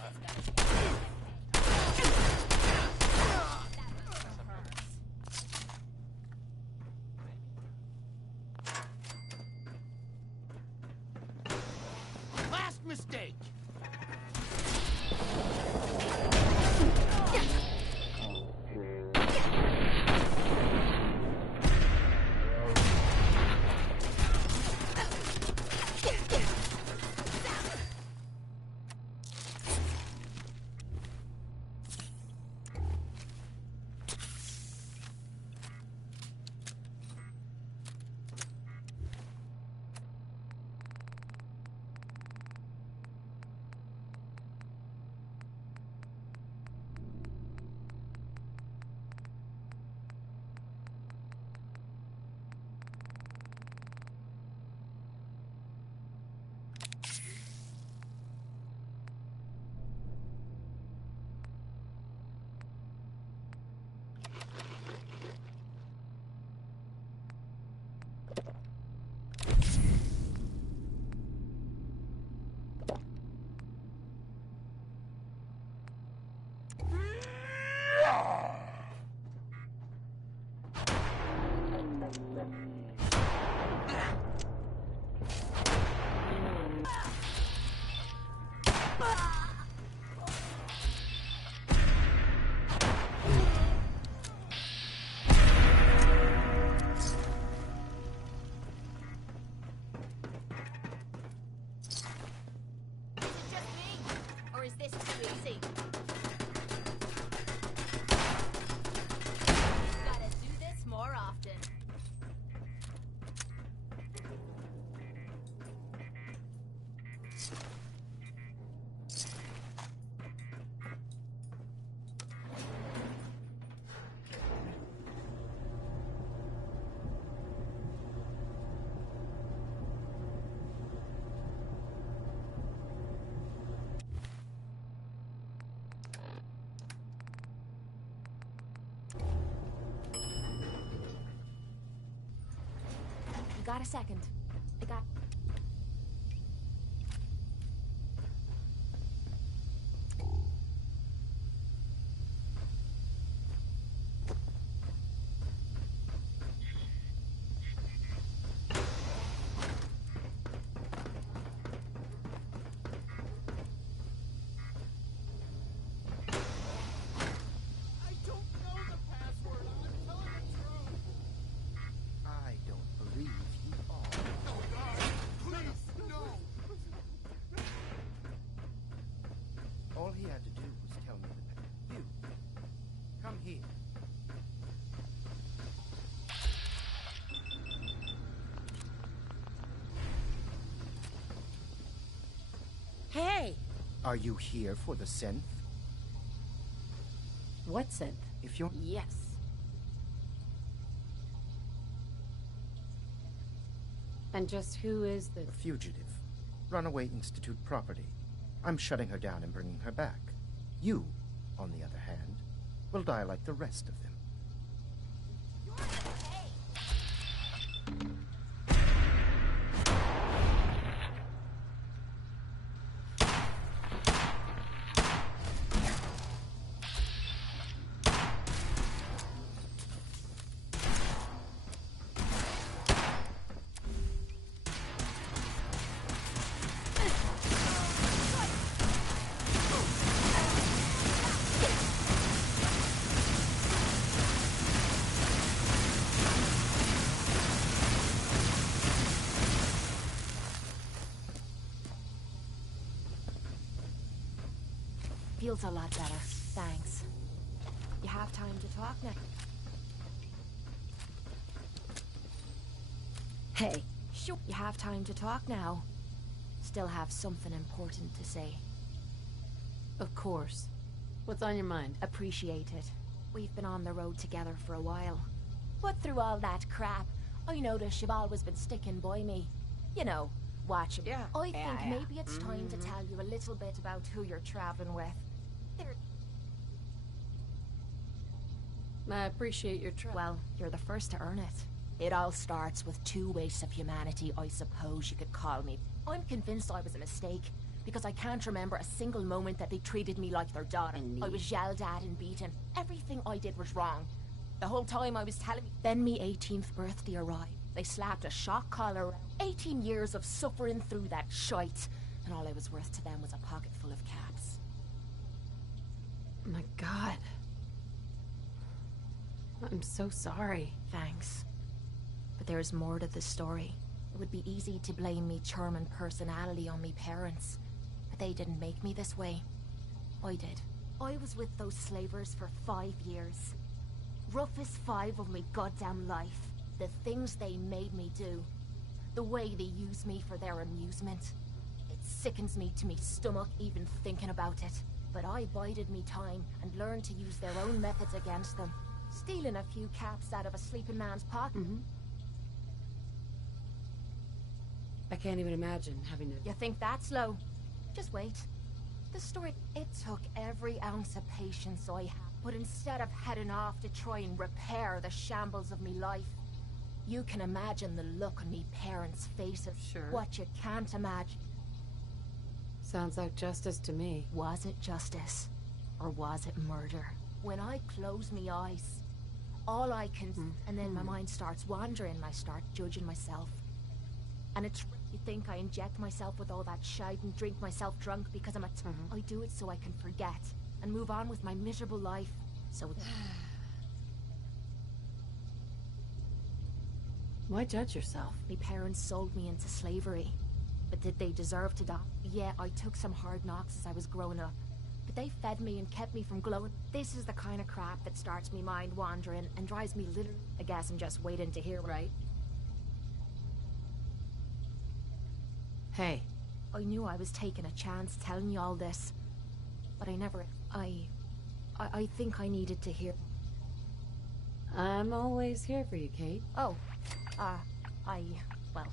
Last mistake! Or is this too easy? Gotta do this more often. You got a second? I got... I don't know the password. I'm telling the truth. I don't believe you are. No, God, please, no. All he had to do was tell me the name. You. Come here. Hey! Are you here for the synth? What synth? If you're... Yes. And just who is the... A fugitive. Runaway Institute property. I'm shutting her down and bringing her back. You, on the other hand, will die like the rest of them. Feels a lot better. Thanks. You have time to talk now? Hey. Sure. You have time to talk now? Still have something important to say. Of course. What's on your mind? Appreciate it. We've been on the road together for a while. But through all that crap, I noticed you've always been sticking by me. You know, watching. Yeah. I think maybe it's time to tell you a little bit about who you're traveling with. I appreciate your trust. Well, you're the first to earn it. It all starts with 2 wastes of humanity, I suppose you could call me. I'm convinced I was a mistake, because I can't remember a single moment that they treated me like their daughter. I was yelled at and beaten. Everything I did was wrong. The whole time I was telling me. Then me 18th birthday arrived. They slapped a shock collar around. 18 years of suffering through that shite, and all I was worth to them was a pocket full of caps. My God. I'm so sorry. Thanks. But there's more to the story. It would be easy to blame me charming personality on me parents, but they didn't make me this way. I did. I was with those slavers for 5 years. Roughest 5 of me goddamn life. The things they made me do. The way they used me for their amusement. It sickens me to me stomach even thinking about it. But I bided me time and learned to use their own methods against them. Stealing a few caps out of a sleeping man's pocket. I can't even imagine having to... You think that's low? Just wait. The story... It took every ounce of patience I had. But instead of heading off to try and repair the shambles of me life, you can imagine the look on me parents' faces. Sure. What you can't imagine. Sounds like justice to me. Was it justice? Or was it murder? When I close me eyes, all I can... And then my mind starts wandering and I start judging myself. And it's... You think I inject myself with all that shite and drink myself drunk because I'm I do it so I can forget and move on with my miserable life. So Why judge yourself? my parents sold me into slavery. But did they deserve to die? Yeah, I took some hard knocks as I was growing up. But they fed me and kept me from glowing. This is the kind of crap that starts me mind wandering and drives me literally. I guess I'm just waiting to hear, right? Hey. I knew I was taking a chance telling you all this. But I never... I think I needed to hear... I'm always here for you, Kate. Oh. Well,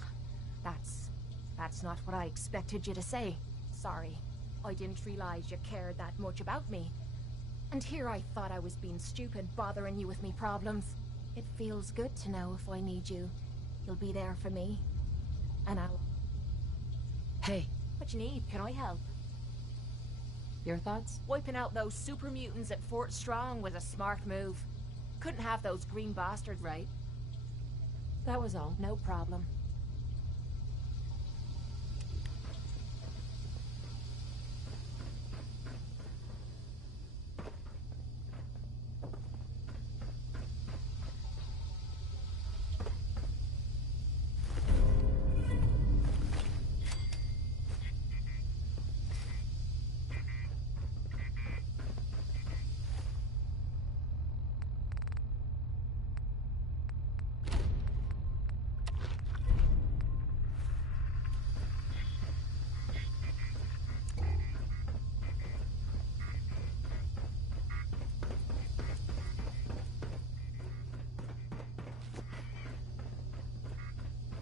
that's not what I expected you to say. Sorry. I didn't realize you cared that much about me. And here I thought I was being stupid, bothering you with me problems. It feels good to know if I need you, you'll be there for me. And I'll... Hey. What you need? Can I help? Your thoughts? Wiping out those super mutants at Fort Strong was a smart move. Couldn't have those green bastards, right? That was all. No problem.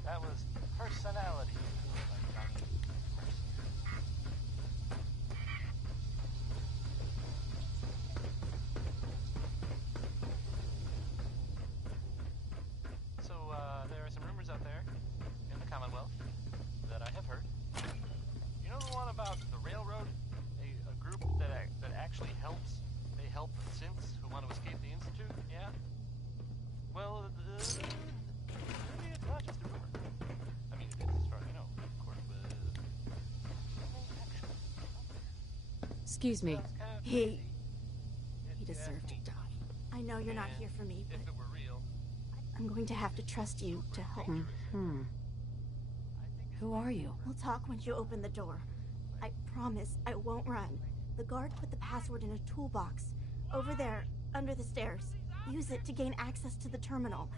That was Personality by Johnny Mercer. So, there are some rumors out there in the Commonwealth that I have heard. You know the one about the railroad? A group that actually helps? They help synths who want to escape the Institute? Yeah? Well, it's not just a rumor. I mean, it is as far as I know, of course, but... Excuse me. He deserved to die. I know you're not here for me, but... If it were real... I'm going to have to trust you to help. Who are you? We'll talk once you open the door. I promise I won't run. The guard put the password in a toolbox. Over there, under the stairs. Use it to gain access to the terminal.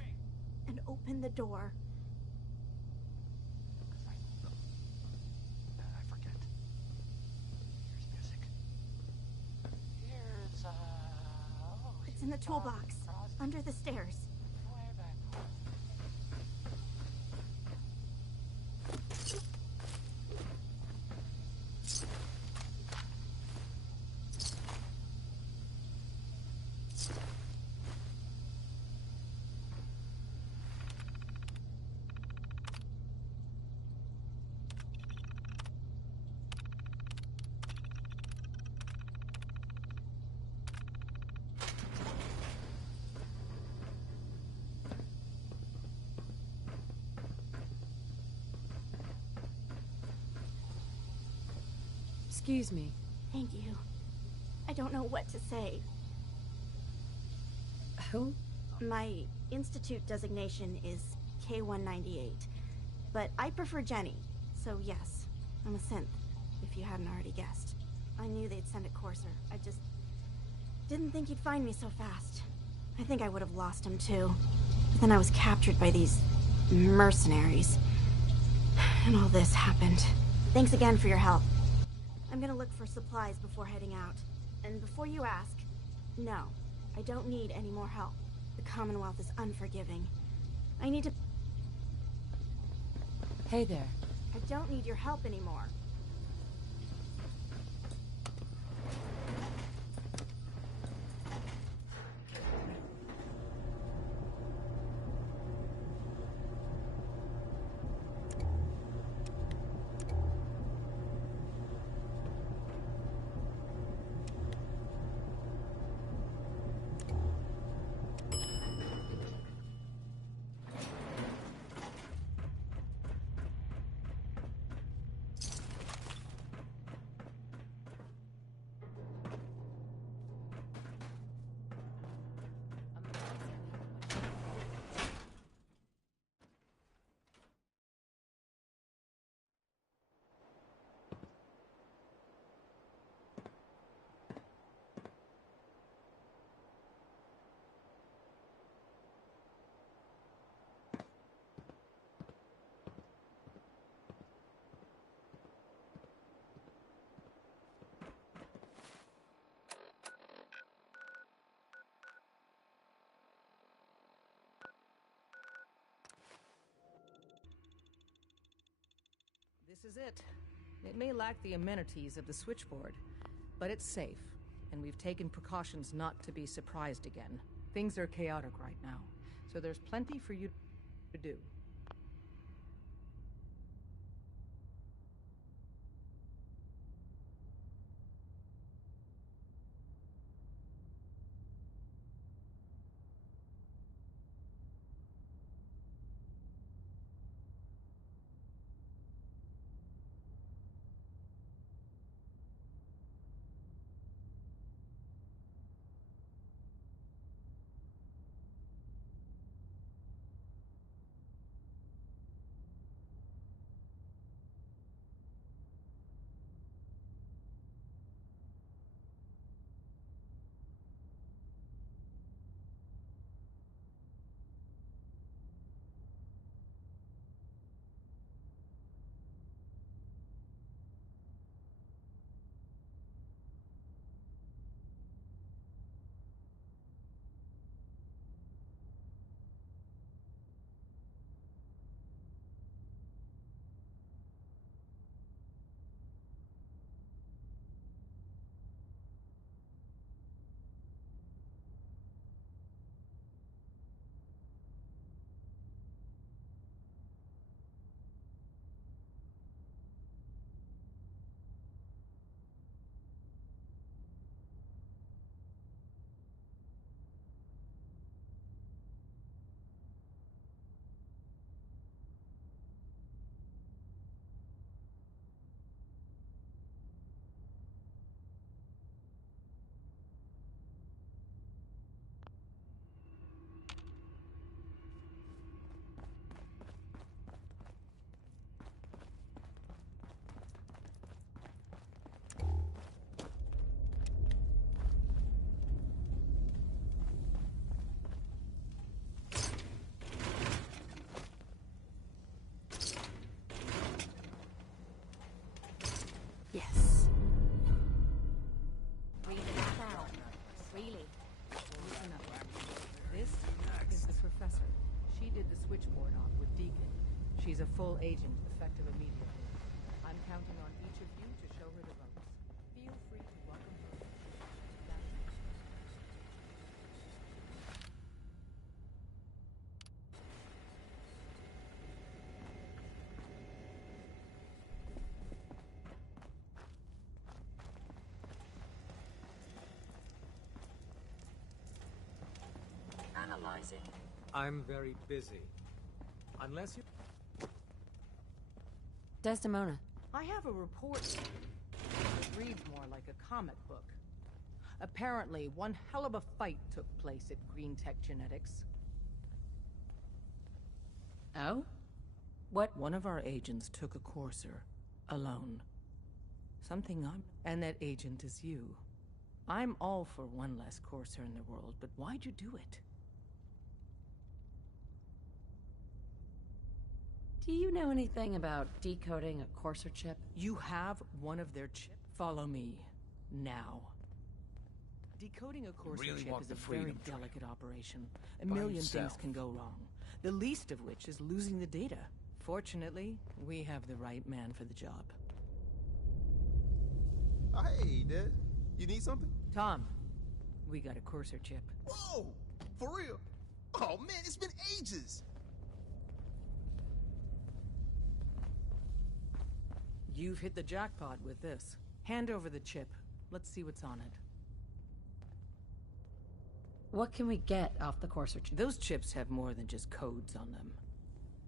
And open the door. I forget. Here's music. Here's, It's in the toolbox. Under the stairs. Excuse me. Thank you. I don't know what to say. Who? My institute designation is K-198, but I prefer Jenny, so yes, I'm a synth, if you hadn't already guessed. I knew they'd send a courser. I just didn't think he'd find me so fast. I think I would have lost him too. But then I was captured by these mercenaries, and all this happened. Thanks again for your help. I'm gonna look for supplies before heading out. And before you ask, no, I don't need any more help. The Commonwealth is unforgiving. I need to... Hey there. I don't need your help anymore. This is it. It may lack the amenities of the switchboard, but it's safe, and we've taken precautions not to be surprised again. Things are chaotic right now, so there's plenty for you to do. Yes. Read that down. Really. Listen up. This is the professor. She did the switchboard off with Deacon. She's a full agent, effective immediately. I'm counting on each of you to show her the ropes. Feel free to welcome her. Analyzing. I'm very busy. Unless you... Desdemona. I have a report. It reads more like a comic book. Apparently, one hell of a fight took place at Green Tech Genetics. Oh? What? One of our agents took a courser. Alone. Something And that agent is you. I'm all for one less courser in the world, but why'd you do it? Do you know anything about decoding a courser chip? You have one of their chips. Follow me. Now. Decoding a courser really chip walk is the a very freedom train. delicate operation. A By million yourself. things can go wrong. The least of which is losing the data. Fortunately, we have the right man for the job. Hey, Des. You need something? Tom, we got a courser chip. Whoa! For real? Oh, man, it's been ages! You've hit the jackpot with this. Hand over the chip. Let's see what's on it. What can we get off the courser chip? Those chips have more than just codes on them.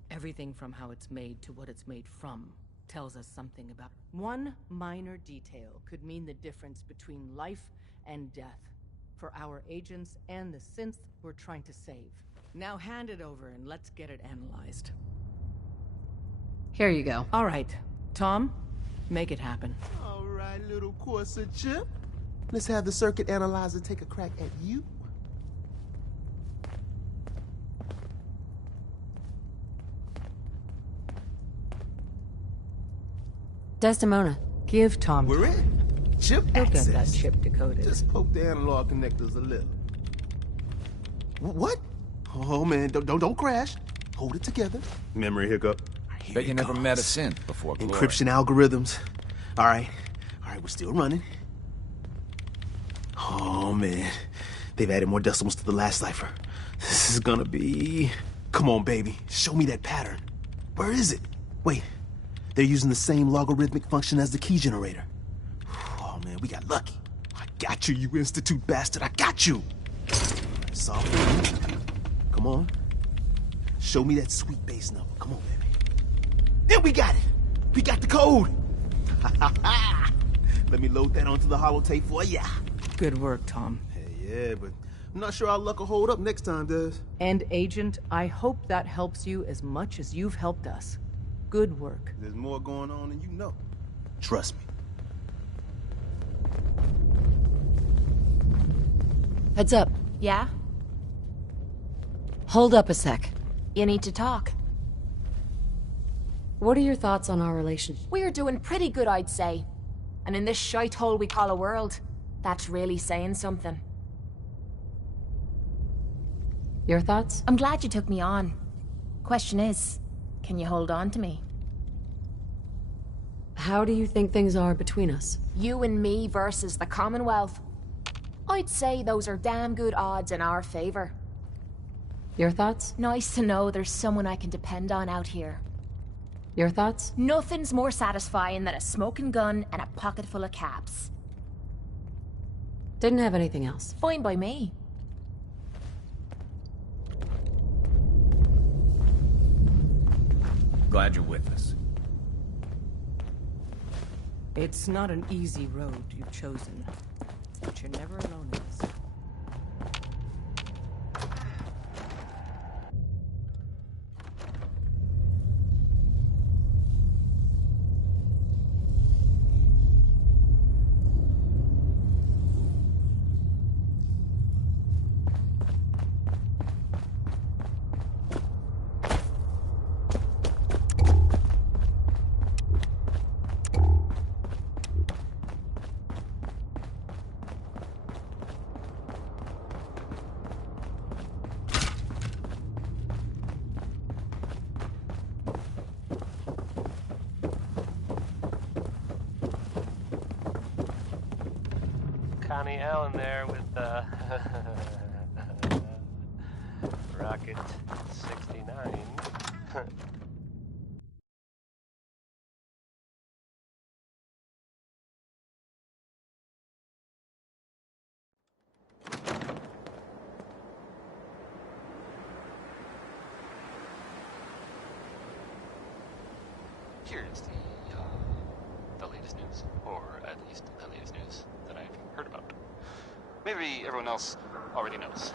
Everything from how it's made to what it's made from tells us something about it. One minor detail could mean the difference between life and death for our agents and the synth we're trying to save. Now hand it over and let's get it analyzed. Here you go. All right. Tom, make it happen. All right, little courser chip. Let's have the circuit analyzer take a crack at you. Desdemona. Give Tom We're in. Chip He'll access. get that chip decoded. Just poke the analog connectors a little. What? Oh man, don't crash. Hold it together. Memory hiccup. I Bet you never met a synth before Glory. Encryption algorithms. All right, we're still running. Oh, man. They've added more decimals to the last cipher. This is gonna be... Come on, baby. Show me that pattern. Where is it? Wait. They're using the same logarithmic function as the key generator. Oh, man, we got lucky. I got you, you Institute bastard. I got you. Solve it. Come on. Show me that sweet bass number. Come on, baby. Then we got it. We got the code. Let me load that onto the holotape for ya. Good work, Tom. Hey, yeah, but I'm not sure our luck will hold up next time, Des. And Agent, I hope that helps you as much as you've helped us. Good work. There's more going on than you know. Trust me. Heads up. Yeah? Hold up a sec. You need to talk. What are your thoughts on our relationship? We're doing pretty good, I'd say. And in this shithole we call a world, that's really saying something. Your thoughts? I'm glad you took me on. Question is, can you hold on to me? How do you think things are between us? You and me versus the Commonwealth. I'd say those are damn good odds in our favor. Your thoughts? Nice to know there's someone I can depend on out here. Your thoughts? Nothing's more satisfying than a smoking gun and a pocket full of caps. Didn't have anything else. Fine by me. Glad you're with us. It's not an easy road you've chosen, but you're never alone in this. Connie Allen there with Rocket 69. Here's the latest news, or at least the latest news that I've heard about. Maybe everyone else already knows.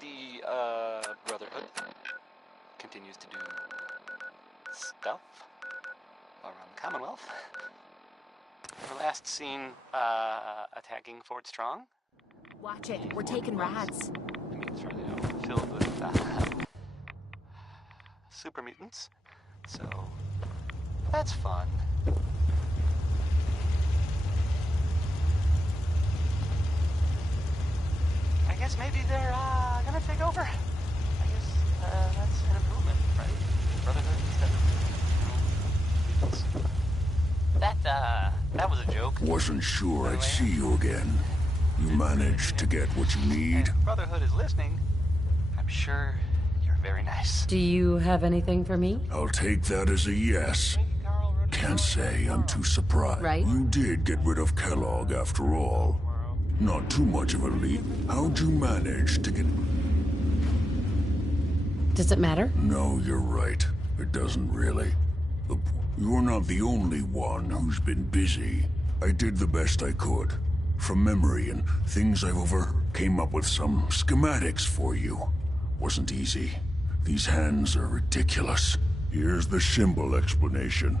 The Brotherhood continues to do stuff around the Commonwealth. We're last seen attacking Fort Strong. Watch it, we're taking rads. I mean, it's really filled with super mutants. So, that's fun. I guess maybe they're gonna take over. I guess that's an improvement, right? Brotherhood instead of that was a joke. Wasn't sure I'd see you again. You managed to get what you need? If Brotherhood is listening, I'm sure you're very nice. Do you have anything for me? I'll take that as a yes. Can't say I'm too surprised. Right. You did get rid of Kellogg after all. Not too much of a leap. How'd you manage to get... Does it matter? No, you're right. It doesn't really. Look, you're not the only one who's been busy. I did the best I could. From memory and things I've overheard, came up with some schematics for you. Wasn't easy. These hands are ridiculous. Here's the symbol explanation.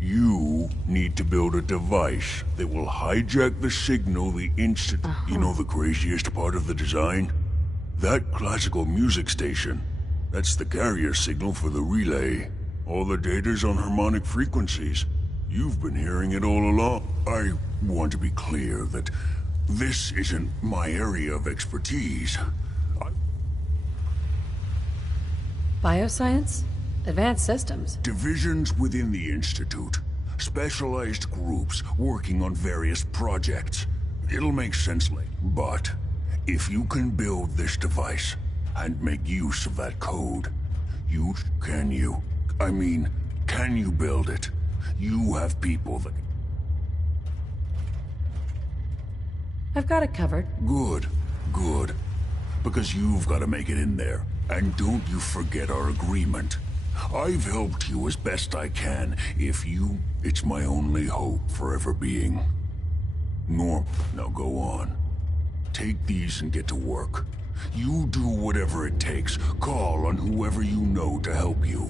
You need to build a device that will hijack the signal the instant... You know the craziest part of the design? That classical music station. That's the carrier signal for the relay. All the data's on harmonic frequencies. You've been hearing it all along. I want to be clear that this isn't my area of expertise. Bioscience? Advanced systems? Divisions within the Institute. Specialized groups working on various projects. It'll make sense later. But if you can build this device and make use of that code, can you build it? You have people that... I've got it covered. Good. Because you've got to make it in there. And don't you forget our agreement. I've helped you as best I can. It's my only hope for ever being normal. Now go on. Take these and get to work. You do whatever it takes. Call on whoever you know to help you.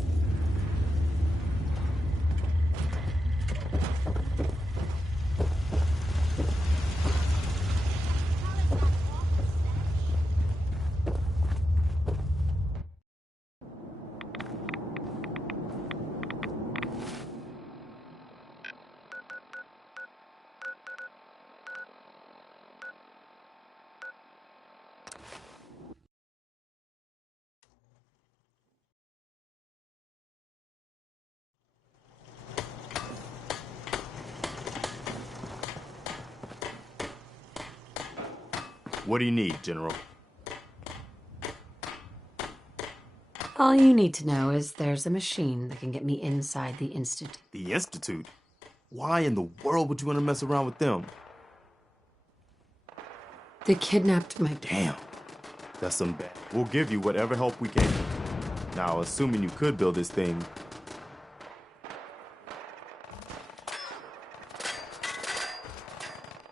What do you need, General? All you need to know is there's a machine that can get me inside the Institute. The Institute? Why in the world would you want to mess around with them? They kidnapped my... Damn. That's some bad. We'll give you whatever help we can. Now, assuming you could build this thing...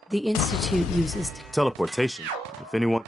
The Institute uses... teleportation. If anyone...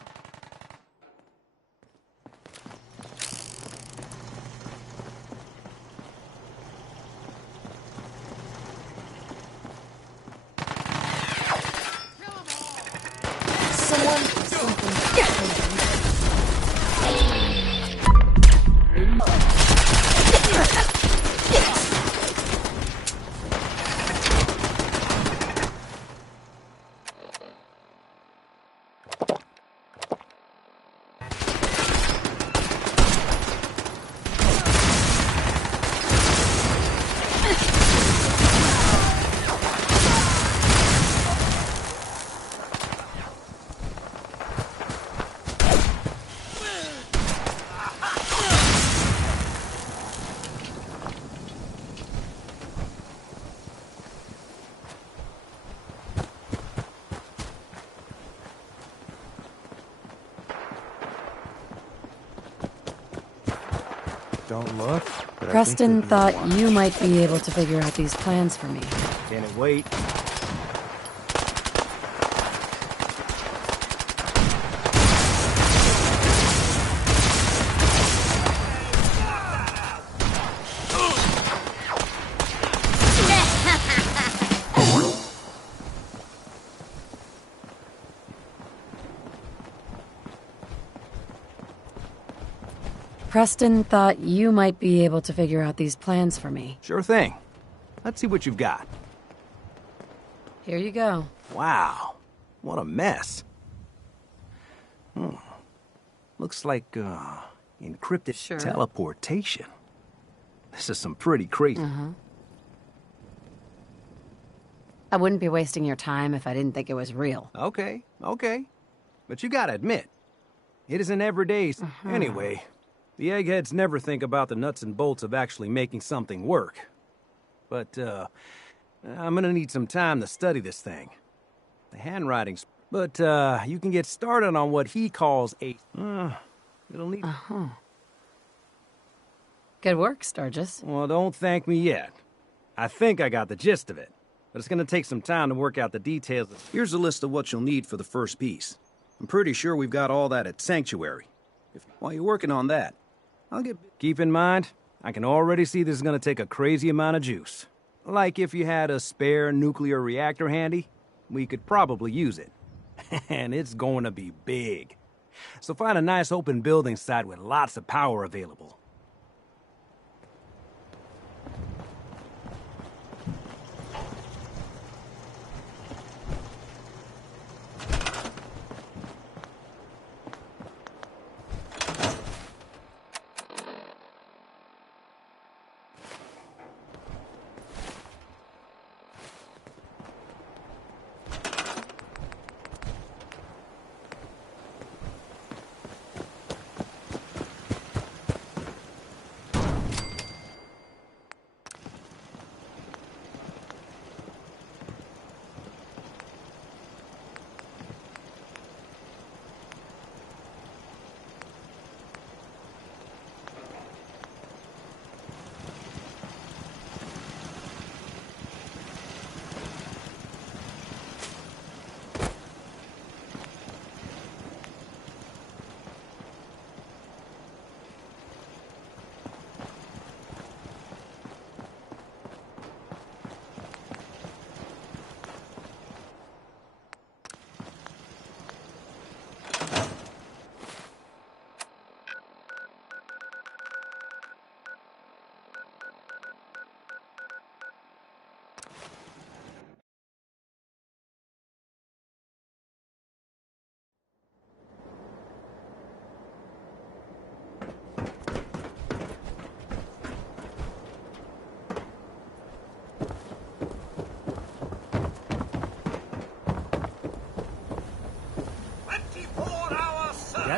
Don't look. Preston thought you might be able to figure out these plans for me. Can it wait? Preston thought you might be able to figure out these plans for me. Sure thing. Let's see what you've got. Here you go. Wow. What a mess. Looks like, encrypted teleportation. This is some pretty crazy. I wouldn't be wasting your time if I didn't think it was real. Okay. But you gotta admit, it isn't everyday. Anyway, the eggheads never think about the nuts and bolts of actually making something work. But, I'm gonna need some time to study this thing. The handwriting's... But, you can get started on what he calls a... it'll need... Good work, Sturgis. Well, don't thank me yet. I think I got the gist of it. But it's gonna take some time to work out the details. Here's a list of what you'll need for the first piece. I'm pretty sure we've got all that at Sanctuary. While you're working on that, Keep in mind, I can already see this is gonna take a crazy amount of juice. Like if you had a spare nuclear reactor handy, we could probably use it. And it's going to be big. So find a nice open building site with lots of power available.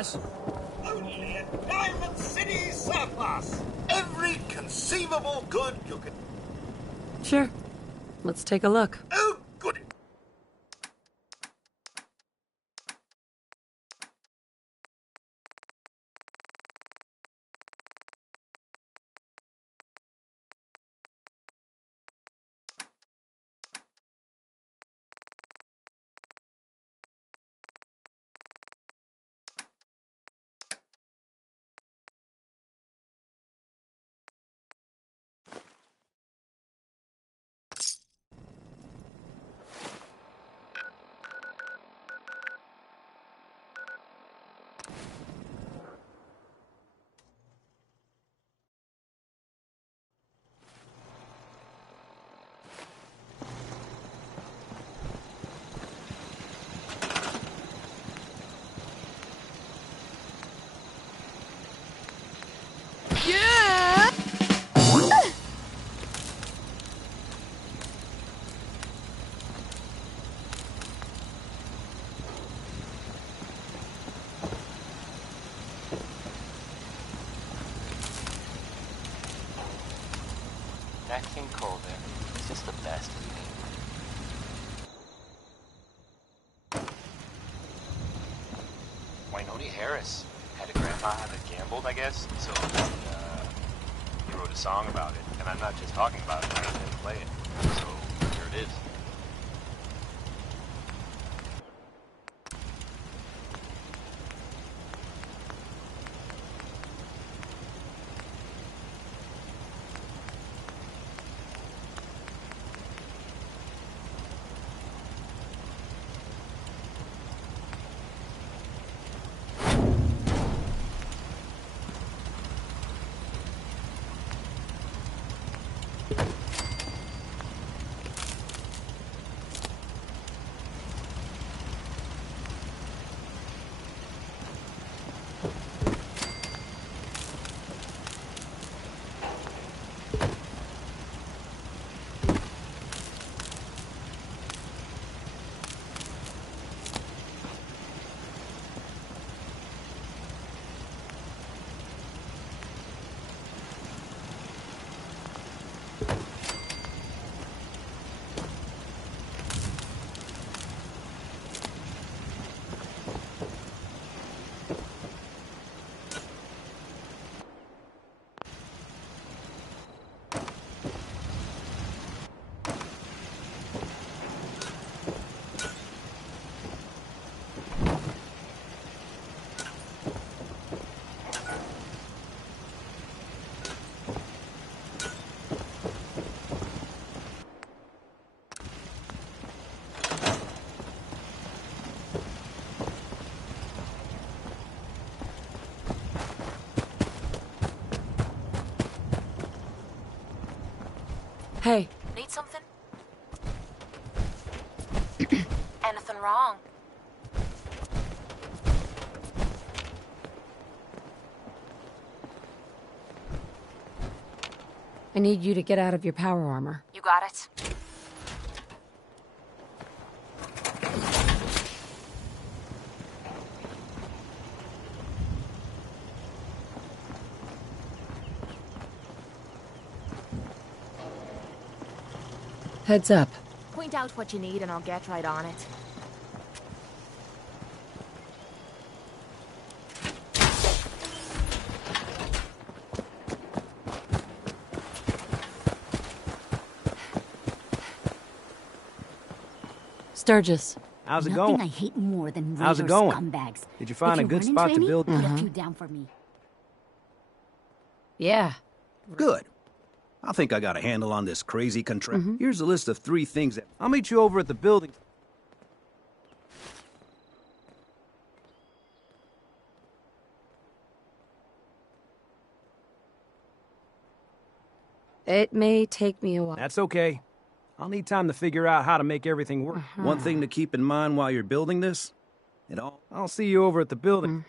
Yes? Only at Diamond City Surplus. Every conceivable good you can... Sure. Let's take a look. Oh, goody. That King Cole there, he's just the best. Wynoti Harris had a grandpa that gambled, I guess, so he wrote a song about it. And I'm not just talking about it, I didn't play it. So here it is. Hey. Need something? Anything wrong? I need you to get out of your power armor. You got it. Heads up. Point out what you need and I'll get right on it. Sturgis. How's it Nothing going? I hate more than How's it Raider going? scumbags. Did you find a good spot to build? Put a few down for me. Yeah. Good. I think I got a handle on this crazy contract. Here's a list of 3 things that... I'll meet you over at the building. It may take me a while. That's okay. I'll need time to figure out how to make everything work. One thing to keep in mind while you're building this, I'll see you over at the building.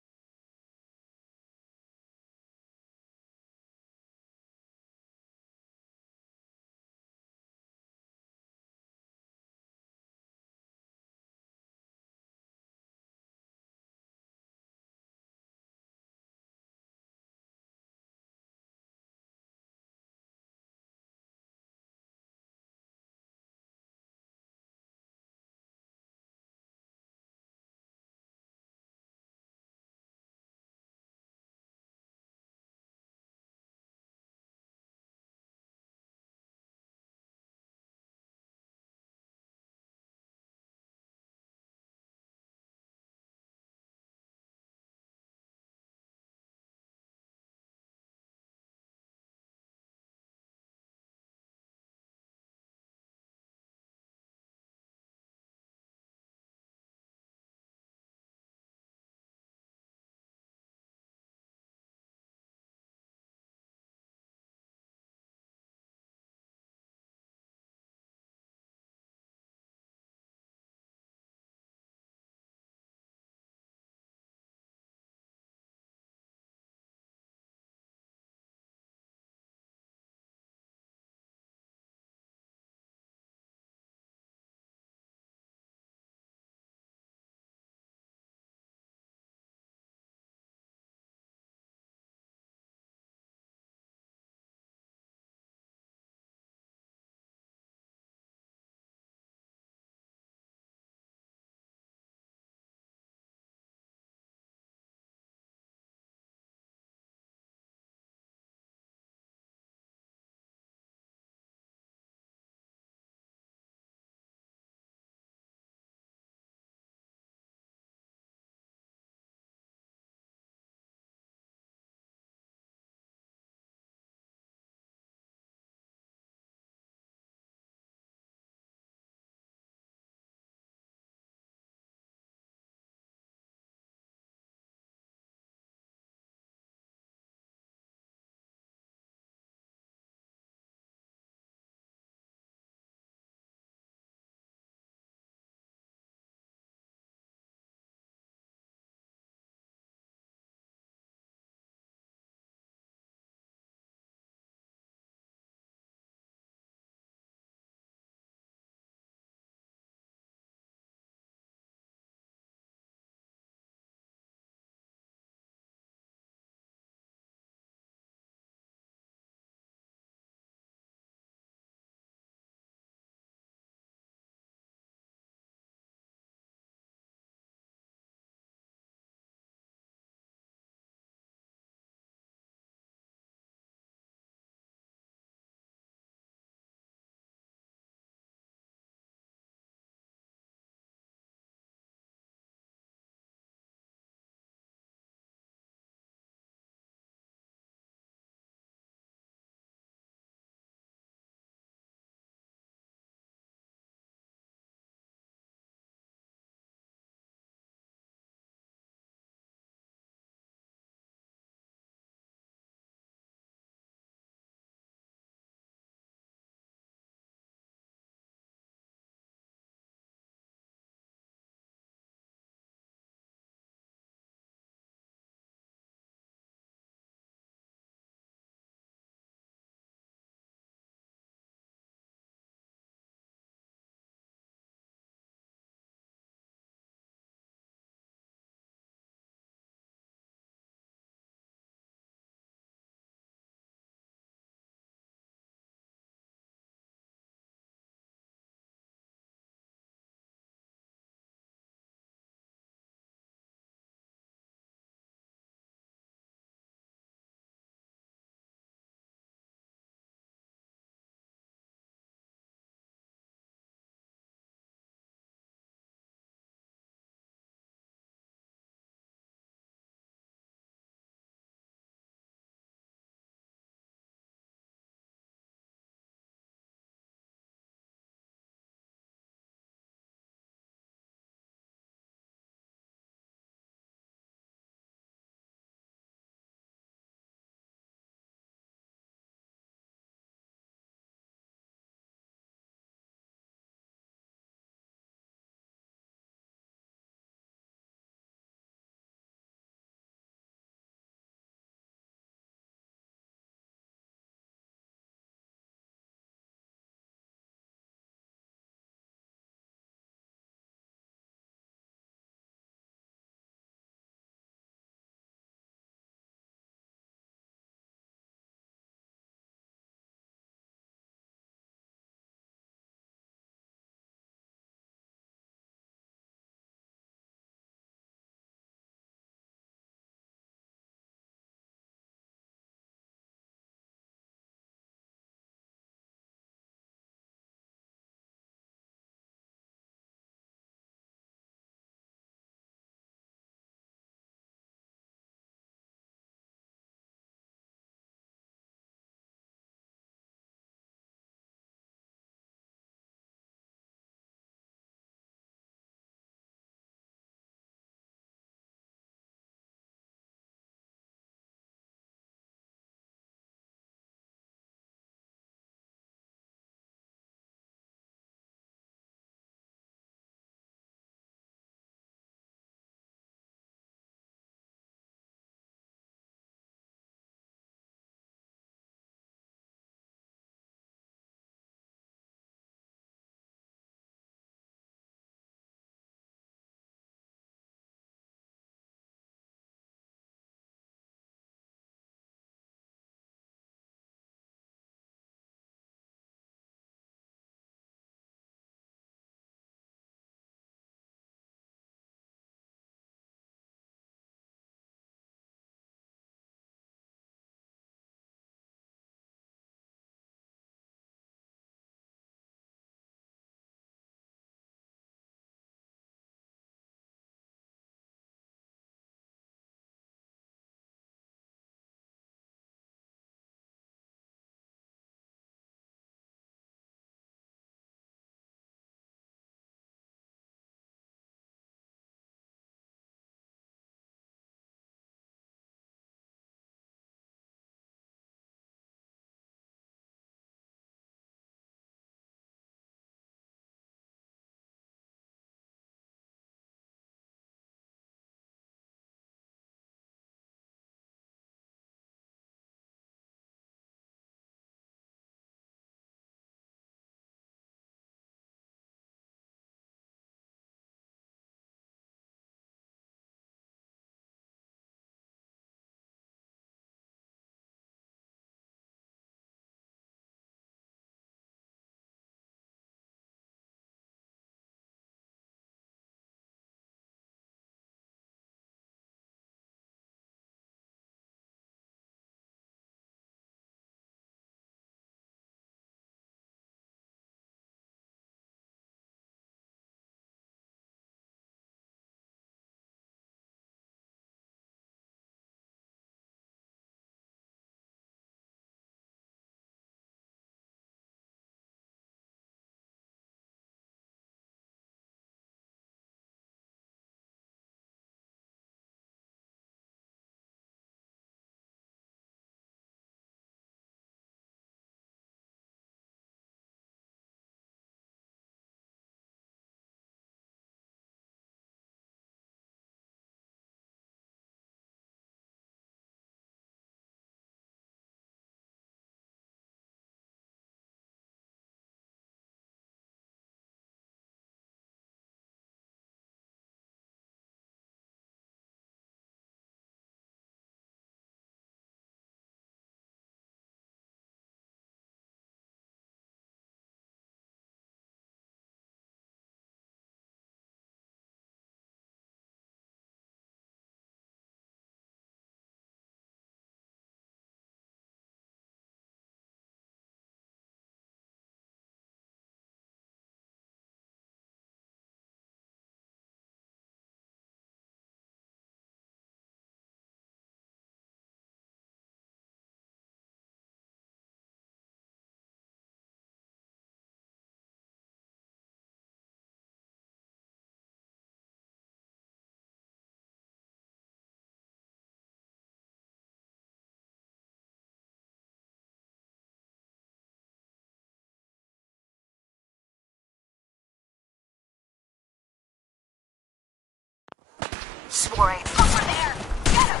Swore it. Over there! Get him!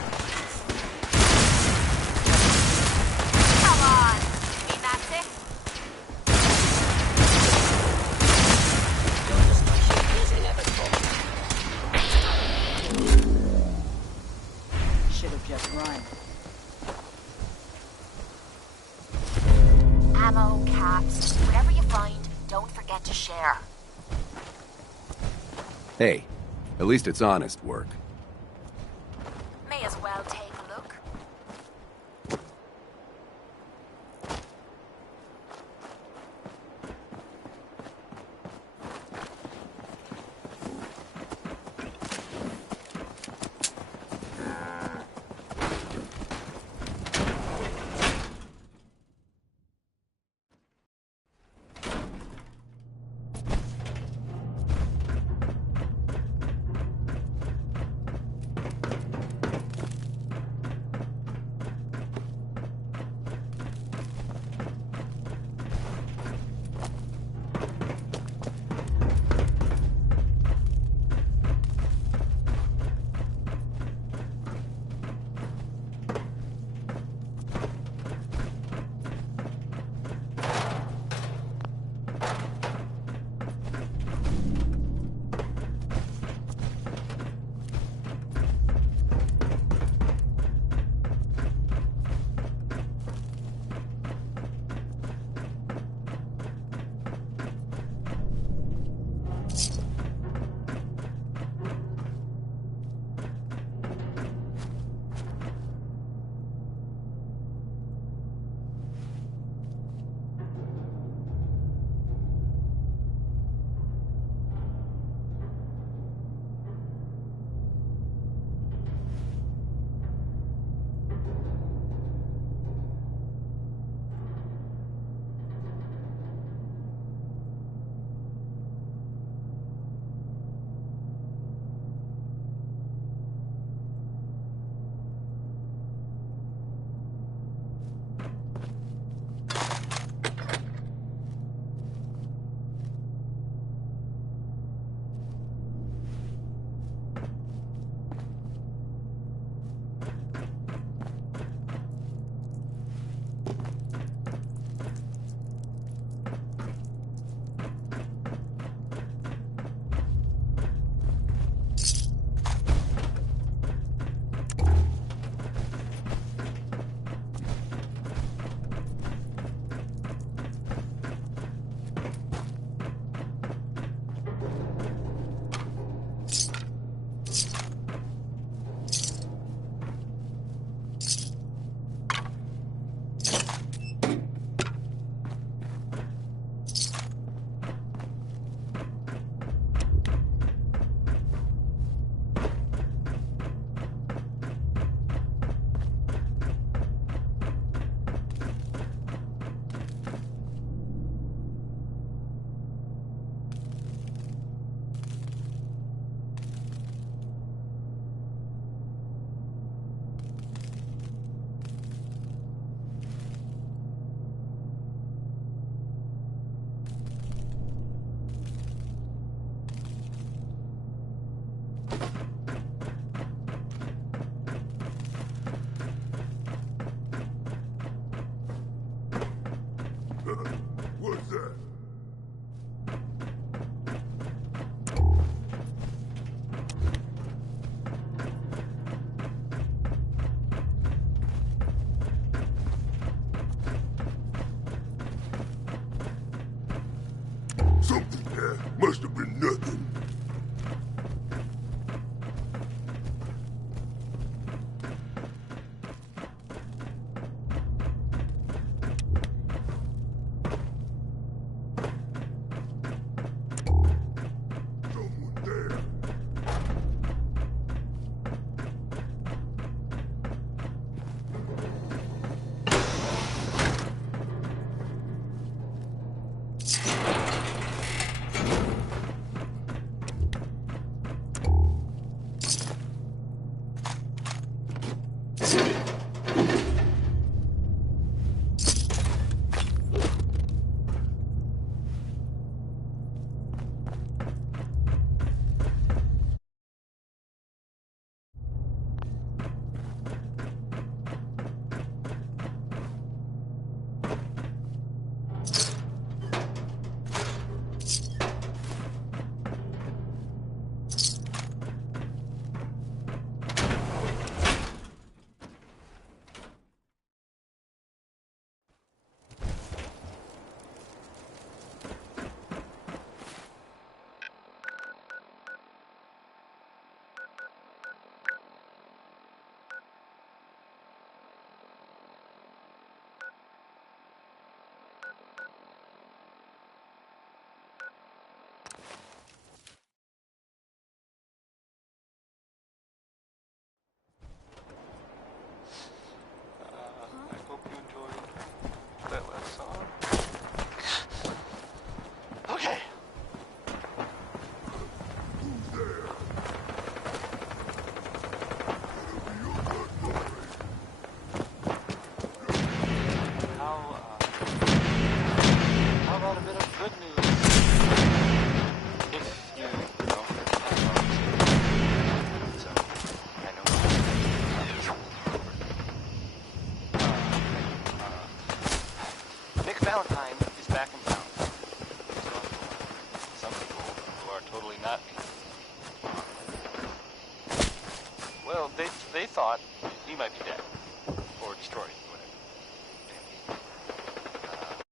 Come on! You mean that's it? Your destruction is inevitable. Should have just run. Ammo, caps, whatever you find, don't forget to share. Hey, at least it's honest work. May as well take a look.